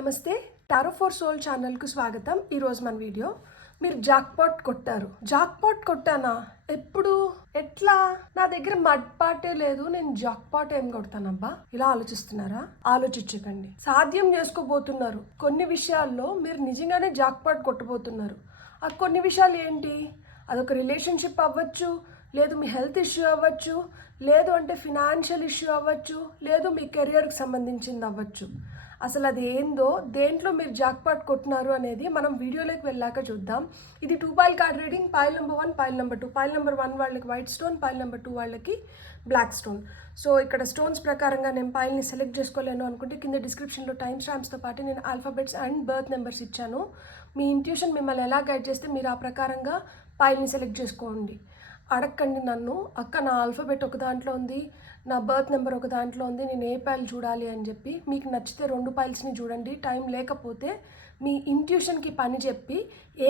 నమస్తే, tarot for soul ఛానల్కు స్వాగతం. ఈరోజు మన వీడియో, మీరు జాక్పాట్ కొట్టారు. జాక్పాట్ కొట్టానా? ఎప్పుడు? ఎట్లా? నా దగ్గర మడ్ పాటే లేదు, నేను జాక్పాట్ ఏం కొడతానబ్బా? ఇలా ఆలోచిస్తున్నారా? ఆలోచించకండి. సాధ్యం చేసుకోబోతున్నారు. కొన్ని విషయాల్లో మీరు నిజంగానే జాక్పాట్ కొట్టబోతున్నారు. ఆ కొన్ని విషయాలు ఏంటి? అదొక రిలేషన్షిప్ అవ్వచ్చు, లేదు మీ హెల్త్ ఇష్యూ అవ్వచ్చు, లేదు అంటే ఫినాన్షియల్ ఇష్యూ అవ్వచ్చు, లేదు మీ కెరియర్కి సంబంధించింది అవ్వచ్చు. అసలు అది ఏందో, దేంట్లో మీరు జాక్పాట్ కొట్టినారు అనేది మనం వీడియోలోకి వెళ్ళాక చూద్దాం. ఇది 2 foil card reading. Foil number 1, foil number 2. Foil number 1 వాళ్ళకి వైట్ స్టోన్, పాయిల్ నెంబర్ 2 వాళ్ళకి బ్లాక్ స్టోన్. సో ఇక్కడ స్టోన్స్ ప్రకారంగా నేను పాయిల్ని సెలెక్ట్ చేసుకోలేను అనుకుంటే కింద డిస్క్రిప్షన్లో టైమ్ స్టాంప్స్తో పాటు నేను ఆల్ఫాబెట్స్ అండ్ బర్త్ నెంబర్స్ ఇచ్చాను. మీ ఇంట్యూషన్ మిమ్మల్ని ఎలా గైడ్ చేస్తే మీరు ఆ ప్రకారంగా పాయిల్ని సెలెక్ట్ చేసుకోండి. అడగండి నన్ను, అక్క నా ఆల్ఫాబెట్ ఒక దాంట్లో ఉంది, నా బర్త్ నెంబర్ ఒక దాంట్లో ఉంది, నేను ఏ పాయిల్ చూడాలి అని చెప్పి. మీకు నచ్చితే 2 పాయిల్స్ని చూడండి. టైం లేకపోతే మీ ఇంట్యూషన్కి పని చెప్పి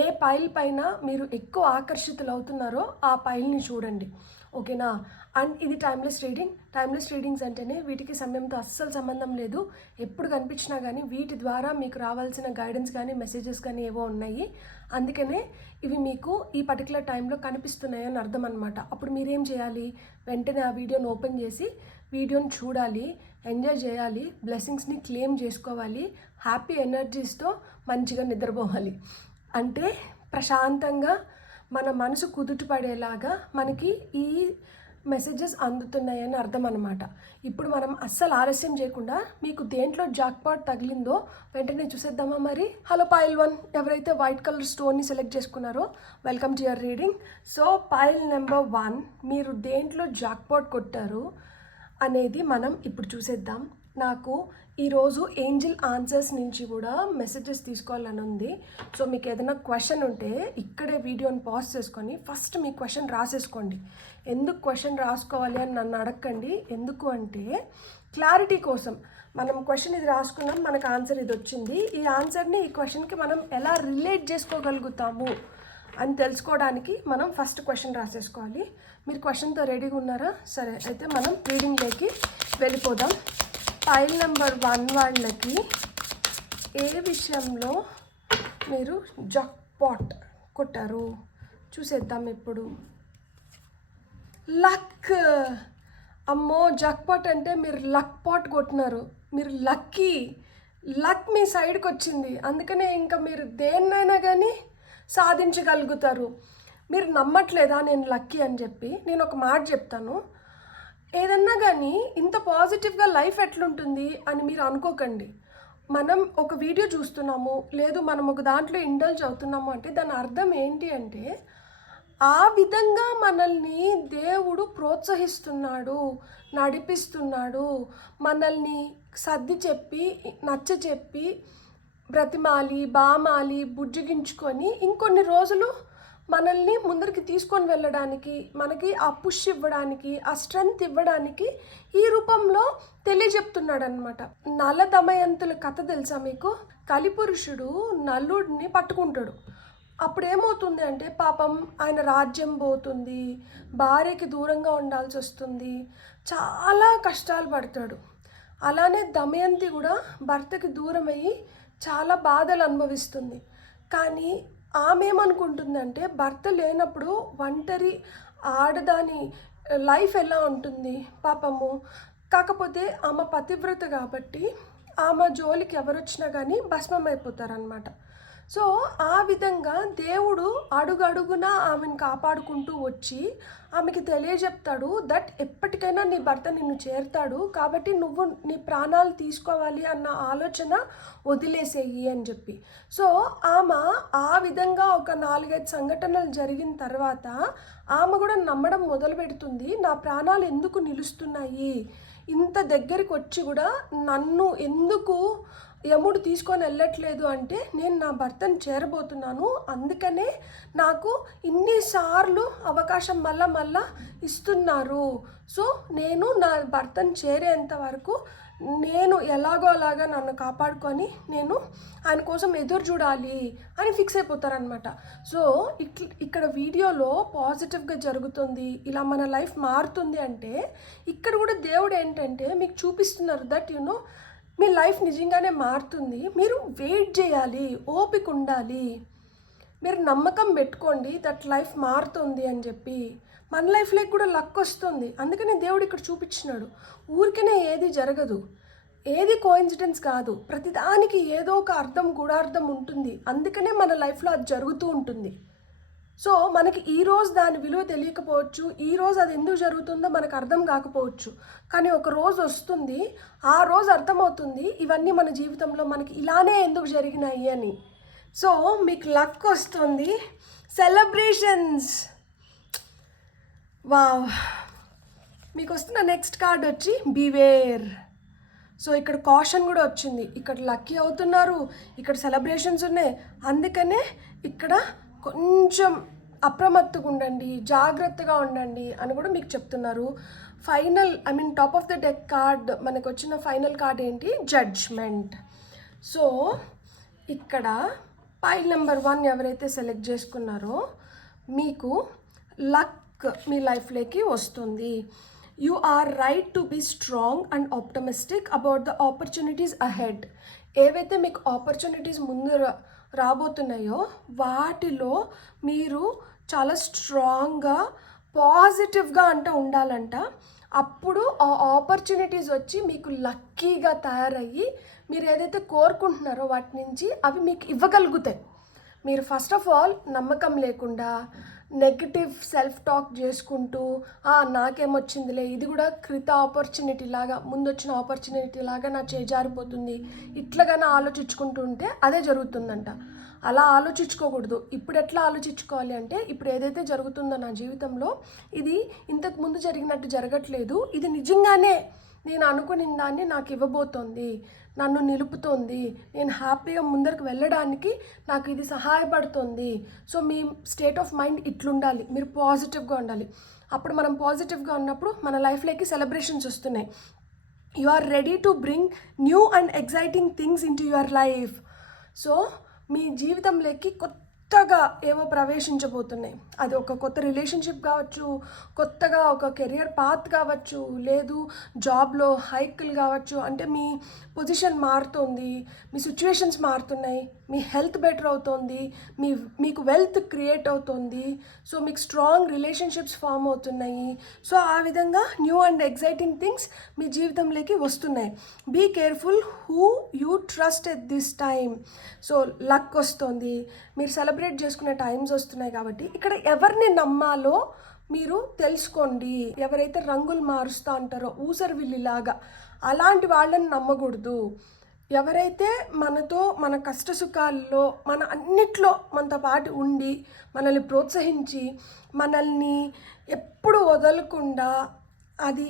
ఏ పాయిల్ పైన మీరు ఎక్కువ ఆకర్షితులు అవుతున్నారో ఆ పాయిల్ని చూడండి, ఓకేనా? అండ్ ఇది టైమ్లెస్ రీడింగ్. టైమ్లెస్ రీడింగ్స్ అంటేనే వీటికి సమయంతో అస్సలు సంబంధం లేదు. ఎప్పుడు కనిపించినా కానీ వీటి ద్వారా మీకు రావాల్సిన గైడెన్స్ కానీ మెసేజెస్ కానీ ఏవో ఉన్నాయి. అందుకనే ఇవి మీకు ఈ పర్టికులర్ టైంలో కనిపిస్తున్నాయని అర్థం అనమాట. అప్పుడు మీరేం చేయాలి? వెంటనే ఆ వీడియోని ఓపెన్ చేసి వీడియోని చూడాలి, ఎంజాయ్ చేయాలి, బ్లెస్సింగ్స్ని క్లెయిమ్ చేసుకోవాలి, హ్యాపీ ఎనర్జీస్తో మంచిగా నిద్రపోవాలి. అంటే ప్రశాంతంగా మన మనసు కుదుటపడేలాగా మనకి ఈ మెసేజెస్ అందుతున్నాయని అర్థం అనమాట. ఇప్పుడు మనం అస్సలు ఆలస్యం చేయకుండా మీకు దేంట్లో జాక్పాట్ తగిలిందో వెంటనే చూసేద్దామా మరి? హలో పాయిల్ 1, ఎవరైతే వైట్ కలర్ స్టోన్ని సెలెక్ట్ చేసుకున్నారో welcome to your reading. So foil number 1, మీరు దేంట్లో జాక్పాట్ కొట్టారు అనేది మనం ఇప్పుడు చూసేద్దాం. నాకు ఈరోజు ఏంజిల్ ఆన్సర్స్ నుంచి కూడా మెసేజెస్ తీసుకోవాలని ఉంది. సో మీకు ఏదైనా క్వశ్చన్ ఉంటే ఇక్కడే వీడియోని పాజ్ చేసుకొని ఫస్ట్ మీ క్వశ్చన్ రాసేసుకోండి. ఎందుకు క్వశ్చన్ రాసుకోవాలి అని నన్ను అడగండి. ఎందుకు అంటే క్లారిటీ కోసం. మనం క్వశ్చన్ ఇది రాసుకున్నాం, మనకు ఆన్సర్ ఇది వచ్చింది. ఈ ఆన్సర్ని ఈ క్వశ్చన్కి మనం ఎలా రిలేట్ చేసుకోగలుగుతాము అని తెలుసుకోవడానికి మనం ఫస్ట్ క్వశ్చన్ రాసేసుకోవాలి. మీరు క్వశ్చన్తో రెడీగా ఉన్నారా? సరే, అయితే మనం రీడింగ్లోకి వెళ్ళిపోదాం. పాయిల్ నెంబర్ 1 వాళ్ళకి ఏ విషయంలో మీరు జాక్పాట్ కొట్టారు చూసేద్దాం ఇప్పుడు. లక్. అమ్మో, జాక్పాట్ అంటే మీరు లక్ పాట్ కొట్టినారు. మీరు లక్కీ. లక్ మీ సైడ్కి వచ్చింది. అందుకనే ఇంకా మీరు దేన్నైనా కానీ సాధించగలుగుతారు. మీరు నమ్మట్లేదా నేను లక్కీ అని చెప్పి? నేను ఒక మాట చెప్తాను. ఏదన్నా కానీ ఇంత పాజిటివ్గా లైఫ్ ఎట్లుంటుంది అని మీరు అనుకోకండి. మనం ఒక వీడియో చూస్తున్నాము, లేదు మనం ఒక దాంట్లో ఇండల్జ్ అవుతున్నాము అంటే దాని అర్థం ఏంటి అంటే ఆ విధంగా మనల్ని దేవుడు ప్రోత్సహిస్తున్నాడు, నడిపిస్తున్నాడు. మనల్ని సర్ది చెప్పి, నచ్చ చెప్పి, బ్రతిమాలి, బామాలి, బుజ్జగించుకొని ఇంకొన్ని రోజులు మనల్ని ముందరికి తీసుకొని వెళ్ళడానికి, మనకి ఆ పుష్ ఇవ్వడానికి, ఆ స్ట్రెంగ్త్ ఇవ్వడానికి ఈ రూపంలో తెలియజెప్తున్నాడు అనమాట. నల దమయంతుల కథ తెలుసా మీకు? కలిపురుషుడు నలుడిని పట్టుకుంటాడు. అప్పుడు ఏమవుతుంది అంటే పాపం ఆయన రాజ్యం పోతుంది, భార్యకి దూరంగా ఉండాల్సి వస్తుంది, చాలా కష్టాలు పడతాడు. అలానే దమయంతి కూడా భర్తకి దూరం అయ్యి చాలా బాధలు అనుభవిస్తుంది. కానీ ఆమె ఏమనుకుంటుందంటే భర్త లేనప్పుడు ఒంటరి ఆడదాని లైఫ్ ఎలా ఉంటుంది పాపము. కాకపోతే ఆమె పతివ్రత కాబట్టి ఆమె జోలికి ఎవరు వచ్చినా కానీ భస్మం అయిపోతారనమాట. సో ఆ విధంగా దేవుడు అడుగడుగున ఆమెను కాపాడుకుంటూ వచ్చి ఆమెకి తెలియజెప్తాడు దట్ ఎప్పటికైనా నీ భర్త నిన్ను చేరుతాడు, కాబట్టి నువ్వు నీ ప్రాణాలు తీసుకోవాలి అన్న ఆలోచన వదిలేసేయి అని చెప్పి. సో ఆమె ఆ విధంగా ఒక 4-5 సంఘటనలు జరిగిన తర్వాత ఆమె కూడా నమ్మడం మొదలు పెడుతుంది. నా ప్రాణాలు ఎందుకు నిలుస్తున్నాయి, ఇంత దగ్గరికి వచ్చి కూడా నన్ను ఎందుకు యముడు తీసుకొని వెళ్ళట్లేదు అంటే నేను నా భర్తను చేరబోతున్నాను, అందుకనే నాకు ఇన్నిసార్లు అవకాశం మళ్ళా ఇస్తున్నారు. సో నేను నా భర్తను చేరేంత వరకు నేను ఎలాగో అలాగా నన్ను కాపాడుకొని నేను ఆయన కోసం ఎదురు చూడాలి అని ఫిక్స్ అయిపోతారనమాట. సో ఇక్కడ వీడియోలో పాజిటివ్గా జరుగుతుంది, ఇలా మన లైఫ్ మారుతుంది అంటే ఇక్కడ కూడా దేవుడు ఏంటంటే మీకు చూపిస్తున్నారు దట్ మీ లైఫ్ నిజంగానే మారుతుంది. మీరు వెయిట్ చేయాలి, ఓపిక ఉండాలి, మీరు నమ్మకం పెట్టుకోండి దట్ లైఫ్ మారుతుంది అని చెప్పి. మన లైఫ్లోకి కూడా లక్ వస్తుంది. అందుకనే దేవుడు ఇక్కడ చూపించినాడు. ఊరికనే ఏది జరగదు, ఏది కోఇన్సిడెన్స్ కాదు, ప్రతిదానికి ఏదో ఒక అర్థం గూఢార్థం ఉంటుంది. అందుకనే మన లైఫ్లో అది జరుగుతూ ఉంటుంది. సో మనకి ఈరోజు దాని విలువ తెలియకపోవచ్చు, ఈరోజు అది ఎందుకు జరుగుతుందో మనకు అర్థం కాకపోవచ్చు, కానీ ఒక రోజు వస్తుంది, ఆ రోజు అర్థమవుతుంది ఇవన్నీ మన జీవితంలో మనకి ఇలానే ఎందుకు జరిగినాయి అని. సో మీకు లక్ వస్తుంది. సెలబ్రేషన్స్. వావ్. మీకు వస్తున్న నెక్స్ట్ కార్డ్ వచ్చి బివేర్. సో ఇక్కడ కాషన్ కూడా వచ్చింది. ఇక్కడ లక్కీ అవుతున్నారు, ఇక్కడ సెలబ్రేషన్స్ ఉన్నాయి. అందుకనే ఇక్కడ కొంచెం అప్రమత్తుగా ఉండండి, జాగ్రత్తగా ఉండండి అని కూడా మీకు చెప్తున్నారు. Final top of the deck card మనకు వచ్చిన ఫైనల్ కార్డ్ ఏంటి? జడ్జ్మెంట్. సో ఇక్కడ పైల్ నెంబర్ 1 ఎవరైతే సెలెక్ట్ చేసుకున్నారో మీకు లక్ మీ లైఫ్లోకి వస్తుంది. You are right to be strong and optimistic about the opportunities ahead. ఏవైతే మీకు ఆపర్చునిటీస్ ముందు రాబోతున్నాయో వాటిలో మీరు చాలా స్ట్రాంగ్గా పాజిటివ్గా ఉండాలంట. అప్పుడు ఆ ఆపర్చునిటీస్ వచ్చి మీకు లక్కీగా తయారయ్యి మీరు ఏదైతే కోరుకుంటున్నారో వాటి నుంచి అవి మీకు ఇవ్వగలుగుతాయి. మీరు ఫస్ట్ ఆఫ్ ఆల్ నమ్మకం లేకుండా నెగటివ్ సెల్ఫ్ టాక్ చేసుకుంటూ నాకేమొచ్చిందిలే, ఇది కూడా క్రిత ఆపర్చునిటీ లాగా, ముందు వచ్చిన ఆపర్చునిటీ లాగా నా చేజారిపోతుంది, ఇట్లాగానే ఆలోచించుకుంటూ ఉంటే అదే జరుగుతుందంట. అలా ఆలోచించుకోకూడదు. ఇప్పుడు ఎట్లా ఆలోచించుకోవాలి అంటే, ఇప్పుడు ఏదైతే జరుగుతుందో నా జీవితంలో ఇది ఇంతకు ముందు జరిగినట్టు జరగట్లేదు, ఇది నిజంగానే నేను అనుకున్న దాన్ని నాకు ఇవ్వబోతోంది, నన్ను నిలుపుతోంది, నేను హ్యాపీగా ముందరికి వెళ్ళడానికి నాకు ఇది సహాయపడుతుంది. సో మీ స్టేట్ ఆఫ్ మైండ్ ఇట్లుండాలి, మీరు పాజిటివ్గా ఉండాలి. అప్పుడు మనం పాజిటివ్గా ఉన్నప్పుడు మన లైఫ్లోకి సెలబ్రేషన్స్ వస్తున్నాయి. You are ready to bring new and exciting things into your life. So మీ జీవితంలోకి కొత్తగా ఏవో ప్రవేశించబోతున్నాయి. అది ఒక కొత్త రిలేషన్షిప్ కావచ్చు, కొత్తగా ఒక కెరియర్ పాత్ కావచ్చు, లేదు జాబ్లో హైక్లు కావచ్చు. అంటే మీ పొజిషన్ మారుతుంది, మీ సిచ్యువేషన్స్ మారుతున్నాయి, మీ హెల్త్ బెటర్ అవుతుంది, మీకు వెల్త్ క్రియేట్ అవుతుంది. సో మీకు స్ట్రాంగ్ రిలేషన్షిప్స్ ఫామ్ అవుతున్నాయి. సో ఆ విధంగా న్యూ అండ్ ఎక్సైటింగ్ థింగ్స్ మీ జీవితంలోకి వస్తున్నాయి. Be careful who you trust at this time. So luck వస్తుంది, మీరు సెలబ్రేట్ చేసుకునే టైమ్స్ వస్తున్నాయి. కాబట్టి ఇక్కడ ఎవరిని నమ్మాలో మీరు తెలుసుకోండి. ఎవరైతే రంగులు మారుస్తూ ఉంటారో ఊసరవిల్లిలాగా అలాంటి వాళ్ళని నమ్మకూడదు. ఎవరైతే మనతో మన కష్ట సుఖాల్లో మన అన్నిట్లో మనతో పాటు ఉండి మనల్ని ప్రోత్సహించి మనల్ని ఎప్పుడు వదలకుండా అది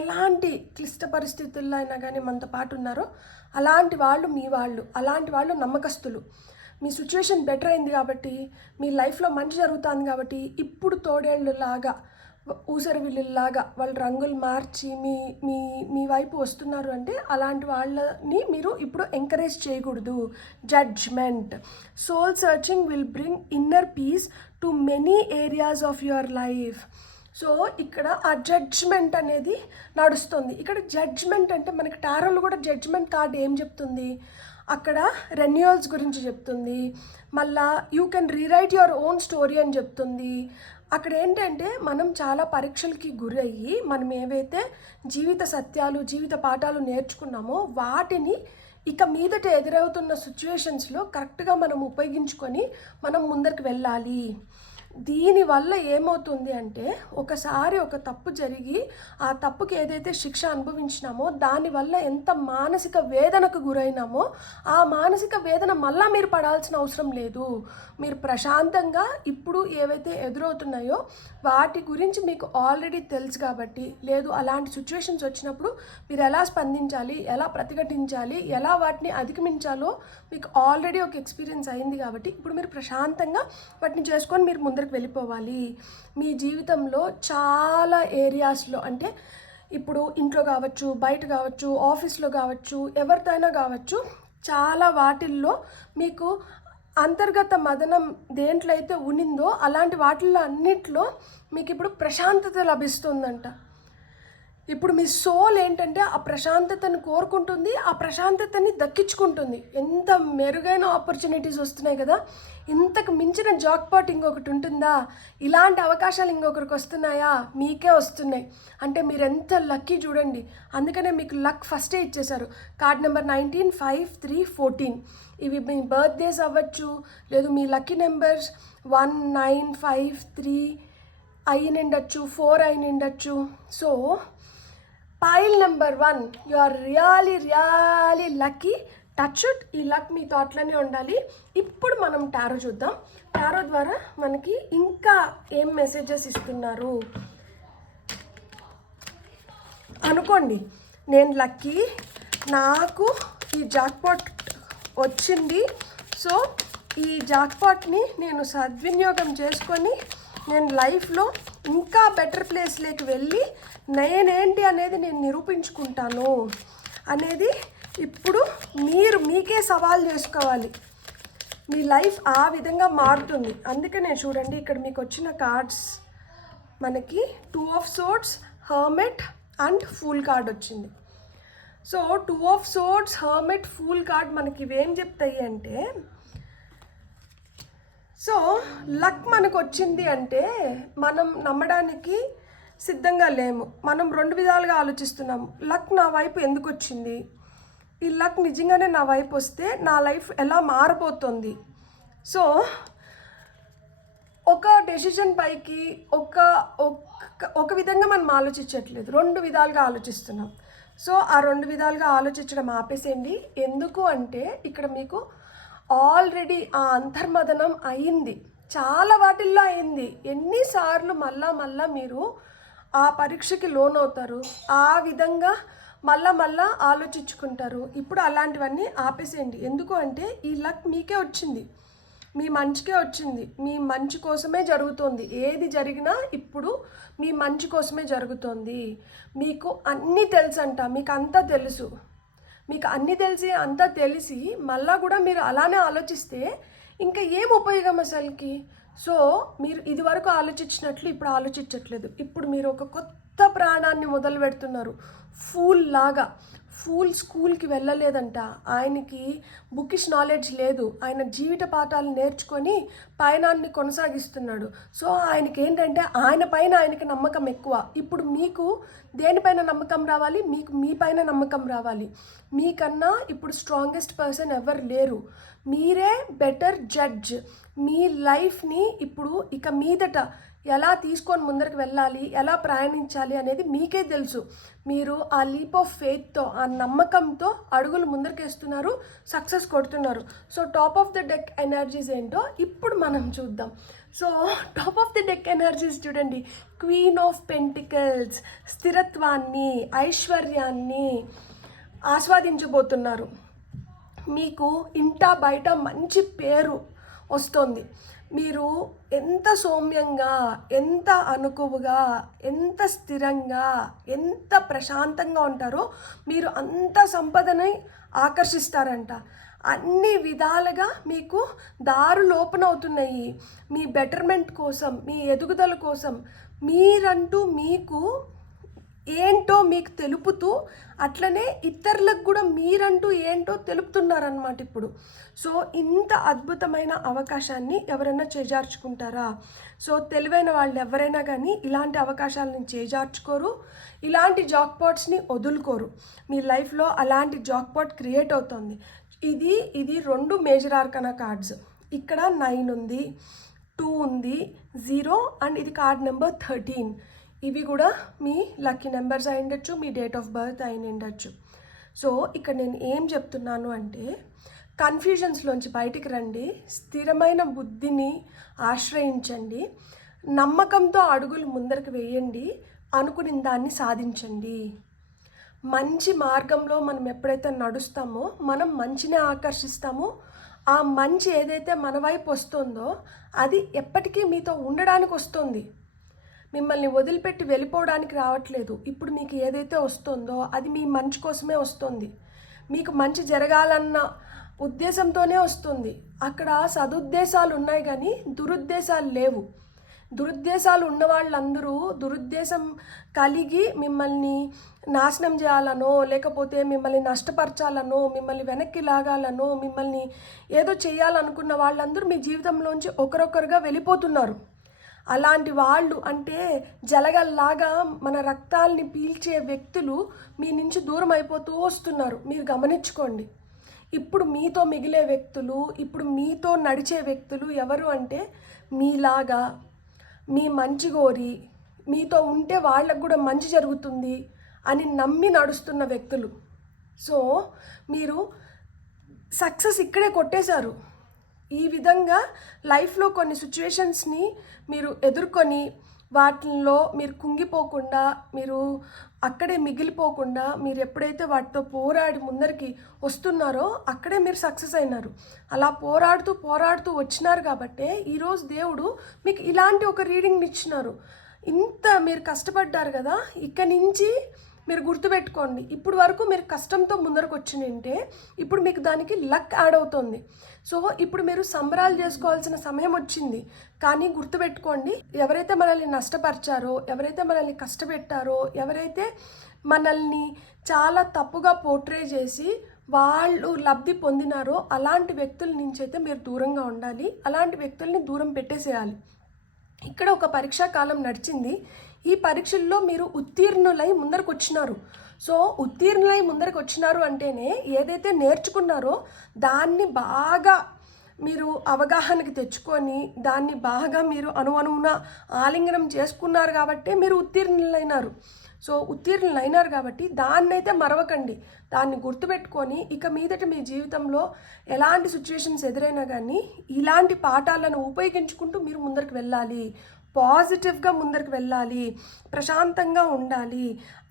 ఎలాంటి క్లిష్ట పరిస్థితుల్లో అయినా కానీ మనతో పాటు ఉన్నారో అలాంటి వాళ్ళు నమ్మకస్తులు. మీ సిచ్యువేషన్ బెటర్ అయింది కాబట్టి, మీ లైఫ్లో మంచి జరుగుతుంది కాబట్టి ఇప్పుడు తోడేళ్ళలాగా ఊసరవిల్లులాగా వాళ్ళు రంగులు మార్చి మీ వైపు వస్తున్నారు అంటే అలాంటి వాళ్ళని మీరు ఇప్పుడు ఎంకరేజ్ చేయకూడదు. Judgement. Soul searching will bring inner peace to many areas of your life. So ఇక్కడ ఆ జడ్జ్మెంట్ అనేది నడుస్తుంది. ఇక్కడ జడ్జ్మెంట్ అంటే మనకి టారోలో కూడా జడ్జ్మెంట్ కార్డ్ ఏం చెప్తుంది, అక్కడ రెన్యూవల్స్ గురించి చెప్తుంది. మళ్ళా you can rewrite your own story అని చెప్తుంది. అక్కడ ఏంటంటే మనం చాలా పరీక్షలకి గురయ్యి మనం ఏవైతే జీవిత సత్యాలు జీవిత పాఠాలు నేర్చుకున్నామో వాటిని ఇక మీదట ఎదురవుతున్న సిచ్యువేషన్స్లో కరెక్ట్గా మనం ఉపయోగించుకొని మనం ముందరికి వెళ్ళాలి. దీనివల్ల ఏమవుతుంది అంటే ఒకసారి ఒక తప్పు జరిగి ఆ తప్పుకి ఏదైతే శిక్ష అనుభవించినామో దానివల్ల ఎంత మానసిక వేదనకు గురైనామో ఆ మానసిక వేదన మళ్ళీ మీరు పడాల్సిన అవసరం లేదు. మీరు ప్రశాంతంగా ఇప్పుడు ఏవైతే ఎదురవుతున్నాయో వాటి గురించి మీకు ఆల్రెడీ తెలుసు కాబట్టి, లేదు అలాంటి సిచ్యువేషన్స్ వచ్చినప్పుడు మీరు ఎలా స్పందించాలి, ఎలా ప్రతిఘటించాలి, ఎలా వాటిని అధిగమించాలో మీకు ఆల్రెడీ ఒక ఎక్స్పీరియన్స్ అయింది కాబట్టి ఇప్పుడు మీరు ప్రశాంతంగా వాటిని చేసుకొని మీరు ముందరికి వెళ్ళిపోవాలి. మీ జీవితంలో చాలా ఏరియాస్లో అంటే ఇప్పుడు ఇంట్లో కావచ్చు, బయట కావచ్చు, ఆఫీస్లో కావచ్చు, ఎవరితో అయినా కావచ్చు, చాలా వాటిల్లో మీకు అంతర్గత మదనం దేంట్లో అయితే ఉనిందో అలాంటి వాటిల్లో అన్నిట్లో మీకు ఇప్పుడు ప్రశాంతత లభిస్తుందంట. ఇప్పుడు మీ సోల్ ఏంటంటే ఆ ప్రశాంతతను కోరుకుంటుంది, ఆ ప్రశాంతతని దక్కించుకుంటుంది. ఎంత మెరుగైన ఆపర్చునిటీస్ వస్తున్నాయి కదా. ఇంతకు మించిన జాక్పాట్ ఇంకొకటి ఉంటుందా? ఇలాంటి అవకాశాలు ఇంకొకరికి వస్తున్నాయా? మీకే వస్తున్నాయి. అంటే మీరు ఎంత లక్కీ చూడండి. అందుకనే మీకు లక్ ఫస్టే ఇచ్చేశారు. Card number 19, 5, 3, 14. ఇవి మీ బర్త్డేస్ అవ్వచ్చు, లేదు మీ లక్కీ నెంబర్స్ 1, 9, 5, 3 అయి నిండొచ్చు, 4 అయి నిండొచ్చు. So pile number 1, you are really lucky. Touch it. ఈ లక్ మీ థాట్లోనే ఉండాలి. ఇప్పుడు మనం టారో చూద్దాం. టారో ద్వారా మనకి ఇంకా ఏం మెసేజెస్ ఇస్తున్నారు అనుకోండి. నేను లక్కీ, నాకు ఈ జాక్పాట్ వచ్చింది. సో ఈ జాక్పాట్ని నేను సద్వినియోగం చేసుకొని నేను లైఫ్లో ఇంకా బెటర్ ప్లేస్లోకి వెళ్ళి నేనేంటి అనేది నేను నిరూపించుకుంటాను అనేది ఇప్పుడు మీరు మీకే సవాల్ చేసుకోవాలి. మీ లైఫ్ ఆ విధంగా మారుతుంది. అందుకనే చూడండి, ఇక్కడ మీకు వచ్చిన కార్డ్స్ మనకి 2 of swords, hermit and fool card వచ్చింది. So 2 of swords, hermit, fool card మనకి ఇవేం చెప్తాయి అంటే, సో లక్ మనకు వచ్చింది అంటే మనం నమ్మడానికి సిద్ధంగా లేము. మనం 2 విధాలుగా ఆలోచిస్తున్నాము. లక్ నా వైపు ఎందుకు వచ్చింది, ఈ లక్ నిజంగానే నా వైపు వస్తే నా లైఫ్ ఎలా మారబోతుంది. సో ఒక డెసిషన్ పైకి ఒక విధంగా మనం ఆలోచించట్లేదు, 2 విధాలుగా ఆలోచిస్తున్నాం. సో ఆ 2 విధాలుగా ఆలోచించడం ఆపేసేయండి. ఎందుకు అంటే ఇక్కడ మీకు ఆల్రెడీ ఆ అంతర్మదనం అయింది, చాలా వాటిల్లో అయింది. ఎన్నిసార్లు మళ్ళా మీరు ఆ పరీక్షకి లోనవుతారు, ఆ విధంగా మళ్ళా ఆలోచించుకుంటారు. ఇప్పుడు అలాంటివన్నీ ఆపేసేయండి. ఎందుకు అంటే ఈ లక్ మీకే వచ్చింది, మీ మంచికే వచ్చింది, మీ మంచి కోసమే జరుగుతుంది. ఏది జరిగినా ఇప్పుడు మీ మంచి కోసమే జరుగుతుంది. మీకు అన్నీ తెలుసంట, మీకు అంతా తెలుసు. మీకు అన్నీ తెలిసి అంతా తెలిసి మళ్ళా కూడా మీరు అలానే ఆలోచిస్తే ఇంకా ఏం ఉపయోగం అసలుకి. సో మీరు ఇదివరకు ఆలోచించినట్లు ఇప్పుడు ఆలోచించట్లేదు. ఇప్పుడు మీరు ఒక కొత్త ప్రాణాన్ని మొదలు పెడుతున్నారు. ఫూల్ లాగా. ఫూల్ స్కూల్కి వెళ్ళలేదంట, ఆయనకి బుకిష్ నాలెడ్జ్ లేదు, ఆయన జీవిత పాఠాలు నేర్చుకొని పయనాన్ని కొనసాగిస్తున్నాడు. సో ఆయనకి ఏంటంటే ఆయన పైన ఆయనకి నమ్మకం ఎక్కువ. ఇప్పుడు మీకు దేనిపైన నమ్మకం రావాలి, మీకు మీ పైన నమ్మకం రావాలి. మీకన్నా ఇప్పుడు స్ట్రాంగెస్ట్ పర్సన్ ఎవరు లేరు, మీరే బెటర్ జడ్జ్. మీ లైఫ్ని ఇప్పుడు ఇక మీదట ఎలా తీసుకొని ముందరికి వెళ్ళాలి, ఎలా ప్రయాణించాలి అనేది మీకే తెలుసు. మీరు ఆ లీప్ ఆఫ్ ఫెయిత్తో, ఆ నమ్మకంతో అడుగులు ముందరికేస్తున్నారు, సక్సెస్ కొడుతున్నారు. So top of the deck energies ఏంటో ఇప్పుడు మనం చూద్దాం. So top of the deck energies చూడండి, క్వీన్ ఆఫ్ పెంటికల్స్, స్థిరత్వాన్ని, ఐశ్వర్యాన్ని ఆస్వాదించబోతున్నారు. మీకు ఇంటా బయట మంచి పేరు వస్తుంది. మీరు ఎంత సౌమ్యంగా, ఎంత అనుకువగా, ఎంత స్థిరంగా, ఎంత ప్రశాంతంగా ఉంటారో మీరు అంత సంపదని ఆకర్షిస్తారంట. అన్ని విధాలుగా మీకు దారులు ఓపెన్ అవుతున్నాయి. మీ బెటర్మెంట్ కోసం, మీ ఎదుగుదల కోసం మీరంటూ మీకు ఏంటో మీకు తెలుపుతూ, అట్లనే ఇతరులకు కూడా మీరంటూ ఏంటో తెలుపుతున్నారనమాట ఇప్పుడు. సో ఇంత అద్భుతమైన అవకాశాన్ని ఎవరైనా చేజార్చుకుంటారా? సో తెలివైన వాళ్ళు ఎవరైనా కానీ ఇలాంటి అవకాశాలను చేజార్చుకోరు, ఇలాంటి జాక్పాట్స్ని వదులుకోరు. మీ లైఫ్లో అలాంటి జాక్పాట్ క్రియేట్ అవుతుంది. ఇది 2 మేజర్ ఆర్కనా కార్డ్స్. ఇక్కడ 9 ఉంది, 2 ఉంది, 0 అండ్ ఇది కార్డ్ నెంబర్ 13. ఇవి కూడా మీ లక్కీ నెంబర్స్ అయి ఉండొచ్చు, మీ డేట్ ఆఫ్ బర్త్ అయి ఉండొచ్చు. సో ఇక్కడ నేను ఏం చెప్తున్నాను అంటే, కన్ఫ్యూజన్స్లోంచి బయటికి రండి, స్థిరమైన బుద్ధిని ఆశ్రయించండి, నమ్మకంతో అడుగులు ముందరికి వేయండి, అనుకుని దాన్ని సాధించండి. మంచి మార్గంలో మనం ఎప్పుడైతే నడుస్తామో మనం మంచినే ఆకర్షిస్తామో, ఆ మంచి ఏదైతే మన వైపు వస్తుందో అది ఎప్పటికీ మీతో ఉండడానికి వస్తుంది, మిమ్మల్ని వదిలిపెట్టి వెళ్ళిపోవడానికి రావట్లేదు. ఇప్పుడు మీకు ఏదైతే వస్తుందో అది మీ మంచి కోసమే వస్తుంది, మీకు మంచి జరగాలన్న ఉద్దేశంతోనే వస్తుంది. అక్కడ సదుద్దేశాలు ఉన్నాయి కానీ దురుద్దేశాలు లేవు. దురుద్దేశాలు ఉన్న వాళ్ళందరూ దురుద్దేశం కలిగి మిమ్మల్ని నాశనం చేయాలనో, లేకపోతే మిమ్మల్ని నష్టపరచాలనో, మిమ్మల్ని వెనక్కి లాగాలనో, మిమ్మల్ని ఏదో చేయాలనుకున్న వాళ్ళందరూ మీ జీవితంలోంచి ఒకరొకరుగా వెళ్ళిపోతున్నారు. అలాంటి వాళ్ళు అంటే జలగల్లాగా మన రక్తాల్ని పీల్చే వ్యక్తులు మీ నుంచి దూరం అయిపోతూ వస్తున్నారు. మీరు గమనించుకోండి. ఇప్పుడు మీతో మిగిలే వ్యక్తులు, ఇప్పుడు మీతో నడిచే వ్యక్తులు ఎవరు అంటే మీలాగా మీ మంచి కోరి, మీతో ఉంటే వాళ్ళకు కూడా మంచి జరుగుతుంది అని నమ్మి నడుస్తున్న వ్యక్తులు. సో మీరు సక్సెస్ ఇక్కడే కొట్టేశారు. ఈ విధంగా లైఫ్లో కొన్ని సిచ్యువేషన్స్ని మీరు ఎదుర్కొని వాటిల్లో మీరు కుంగిపోకుండా, మీరు అక్కడే మిగిలిపోకుండా, మీరు ఎప్పుడైతే వాటితో పోరాడి ముందరికి వస్తున్నారో అక్కడే మీరు సక్సెస్ అయినారు. అలా పోరాడుతూ వచ్చినారు కాబట్టే ఈరోజు దేవుడు మీకు ఇలాంటి ఒక రీడింగ్ని ఇచ్చినారు. ఇంత మీరు కష్టపడ్డారు కదా, ఇక్కడి నుంచి మీరు గుర్తుపెట్టుకోండి. ఇప్పుడు వరకు మీరు కష్టంతో ముందరకు వచ్చినంటే ఇప్పుడు మీకు దానికి లక్ యాడ్ అవుతుంది. సో ఇప్పుడు మీరు సంబరాలు చేసుకోవాల్సిన సమయం వచ్చింది. కానీ గుర్తుపెట్టుకోండి, ఎవరైతే మనల్ని నష్టపరిచారో, ఎవరైతే మనల్ని కష్టపెట్టారో, ఎవరైతే మనల్ని చాలా తప్పుగా పోర్ట్రే చేసి వాళ్ళు లబ్ధి పొందినారో అలాంటి వ్యక్తుల నుంచి అయితే మీరు దూరంగా ఉండాలి. అలాంటి వ్యక్తుల్ని దూరం పెట్టేసేయాలి. ఇక్కడ ఒక పరీక్షా కాలం నడిచింది. ఈ పరీక్షల్లో మీరు ఉత్తీర్ణులై ముందరకు వచ్చినారు. సో ఉత్తీర్ణులై ముందరకు వచ్చినారు అంటేనే ఏదైతే నేర్చుకున్నారో దాన్ని బాగా మీరు అవగాహనకి తెచ్చుకొని దాన్ని బాగా మీరు అణువణువున ఆలింగనం చేసుకున్నారు కాబట్టే మీరు ఉత్తీర్ణులైనారు. సో ఉత్తీర్ణులైనారు కాబట్టి దాన్నైతే మరవకండి. దాన్ని గుర్తుపెట్టుకొని ఇక మీదట మీ జీవితంలో ఎలాంటి సిచ్యువేషన్స్ ఎదురైనా కానీ ఇలాంటి పాఠాలను ఉపయోగించుకుంటూ మీరు ముందరికి వెళ్ళాలి. పాజిటివ్గా ముందరికి వెళ్ళాలి, ప్రశాంతంగా ఉండాలి.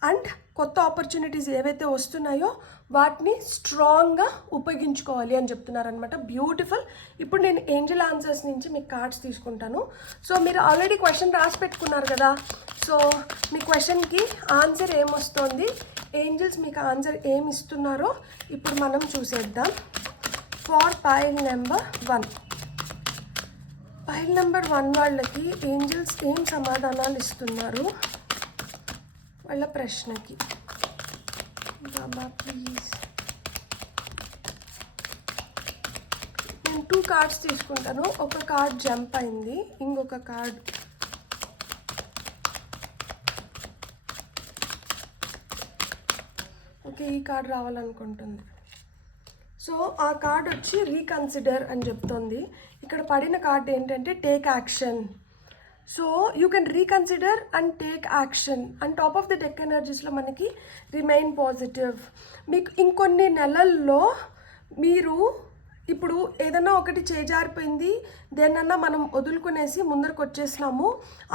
అండ్ కొత్త ఆపర్చునిటీస్ ఏవైతే వస్తున్నాయో వాటిని స్ట్రాంగ్గా ఉపయోగించుకోవాలి అని చెప్తున్నారనమాట. బ్యూటిఫుల్. ఇప్పుడు నేను ఏంజల్ ఆన్సర్స్ నుంచి మీకు కార్డ్స్ తీసుకుంటాను. సో మీరు ఆల్రెడీ క్వశ్చన్ రాసి పెట్టుకున్నారు కదా. సో మీ క్వశ్చన్కి ఆన్సర్ ఏమొస్తుంది, ఏంజల్స్ మీకు ఆన్సర్ ఏమి ఇస్తున్నారో ఇప్పుడు మనం చూసేద్దాం. For pile number 1, pile number 1 వాళ్ళకి ఏంజల్స్ ఏం సమాధానాలు ఇస్తున్నారు వాళ్ళ ప్రశ్నకి. బాబా ప్లీజ్. నేను 2 కార్డ్స్ తీసుకుంటాను. ఒక కార్డ్ జంప్ అయింది, ఇంకొక కార్డ్ ఓకే ఈ కార్డ్ రావాలనుకుంటుంది. సో ఆ కార్డ్ వచ్చి రీకన్సిడర్ అని చెప్తుంది. ఇక్కడ పడిన కార్డ్ ఏంటంటే take action. So you can reconsider and take action. And top of the deck ఎనర్జీస్లో మనకి రిమైన్ పాజిటివ్. మీకు ఇంకొన్ని నెలల్లో మీరు ఇప్పుడు ఏదైనా ఒకటి చేజారిపోయింది, దేన్నన్నా మనం వదులుకునేసి ముందరకు వచ్చేసినాము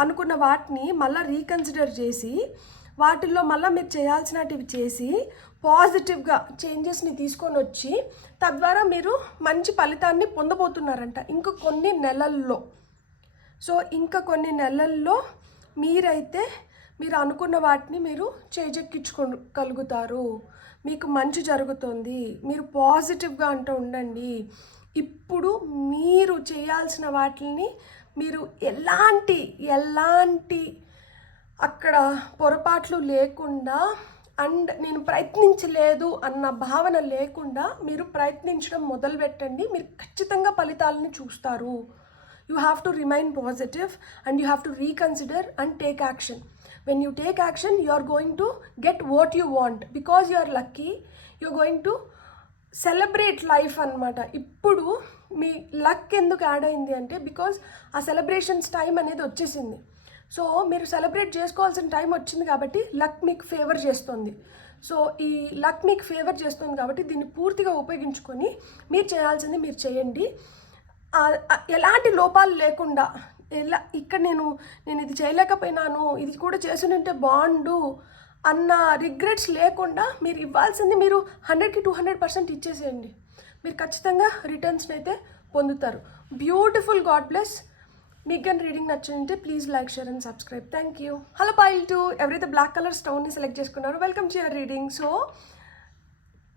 అనుకున్న వాటిని మళ్ళీ రీకన్సిడర్ చేసి వాటిల్లో మళ్ళీ మీరు చేయాల్సినటివి చేసి పాజిటివ్గా చేంజెస్ని తీసుకొని వచ్చి తద్వారా మీరు మంచి ఫలితాన్ని పొందబోతున్నారంట ఇంకా కొన్ని నెలల్లో. సో ఇంకా కొన్ని నెలల్లో మీరైతే మీరు అనుకున్న వాటిని మీరు చేజెక్కించుకోగలుగుతారు. మీకు మంచి జరుగుతుంది. మీరు పాజిటివ్గా అంటూ ఉండండి. ఇప్పుడు మీరు చేయాల్సిన వాటిని మీరు ఎలాంటి అక్కడ పొరపాట్లు లేకుండా అండ్ నేను ప్రయత్నించలేదు అన్న భావన లేకుండా మీరు ప్రయత్నించడం మొదలుపెట్టండి. మీరు ఖచ్చితంగా ఫలితాలని చూస్తారు. You have to remain positive and you have to reconsider and take action. When you take action you are going to get what you want because you are lucky. You are going to celebrate life అనమాట. ఇప్పుడు మీ luck ఎందుకు add అయింది అంటే because ఆ celebrations time అనేది వచ్చేసింది. So మీరు celebrate చేసుకోవాల్సిన టైం వచ్చింది కాబట్టి లక్ మీకు ఫేవర్ చేస్తుంది. సో ఈ లక్ మీకు ఫేవర్ చేస్తుంది కాబట్టి దీన్ని పూర్తిగా ఉపయోగించుకొని మీరు చేయాల్సింది మీరు చేయండి. ఎలాంటి లోపాలు లేకుండా ఇక్కడ నేను ఇది చేయలేకపోయినాను, ఇది కూడా చేసుంటే బాగుండు అన్న రిగ్రెట్స్ లేకుండా మీరు ఇవ్వాల్సింది మీరు 100కి 200% ఇచ్చేసేయండి. మీరు ఖచ్చితంగా రిటర్న్స్ని అయితే పొందుతారు. బ్యూటిఫుల్. God bless. మీకు కానీ రీడింగ్ నచ్చిందంటే please like, share and subscribe. Thank you. Hello pile 2, ఎవరైతే బ్లాక్ కలర్ స్టోన్ని సెలెక్ట్ చేసుకున్నారో welcome to your reading. So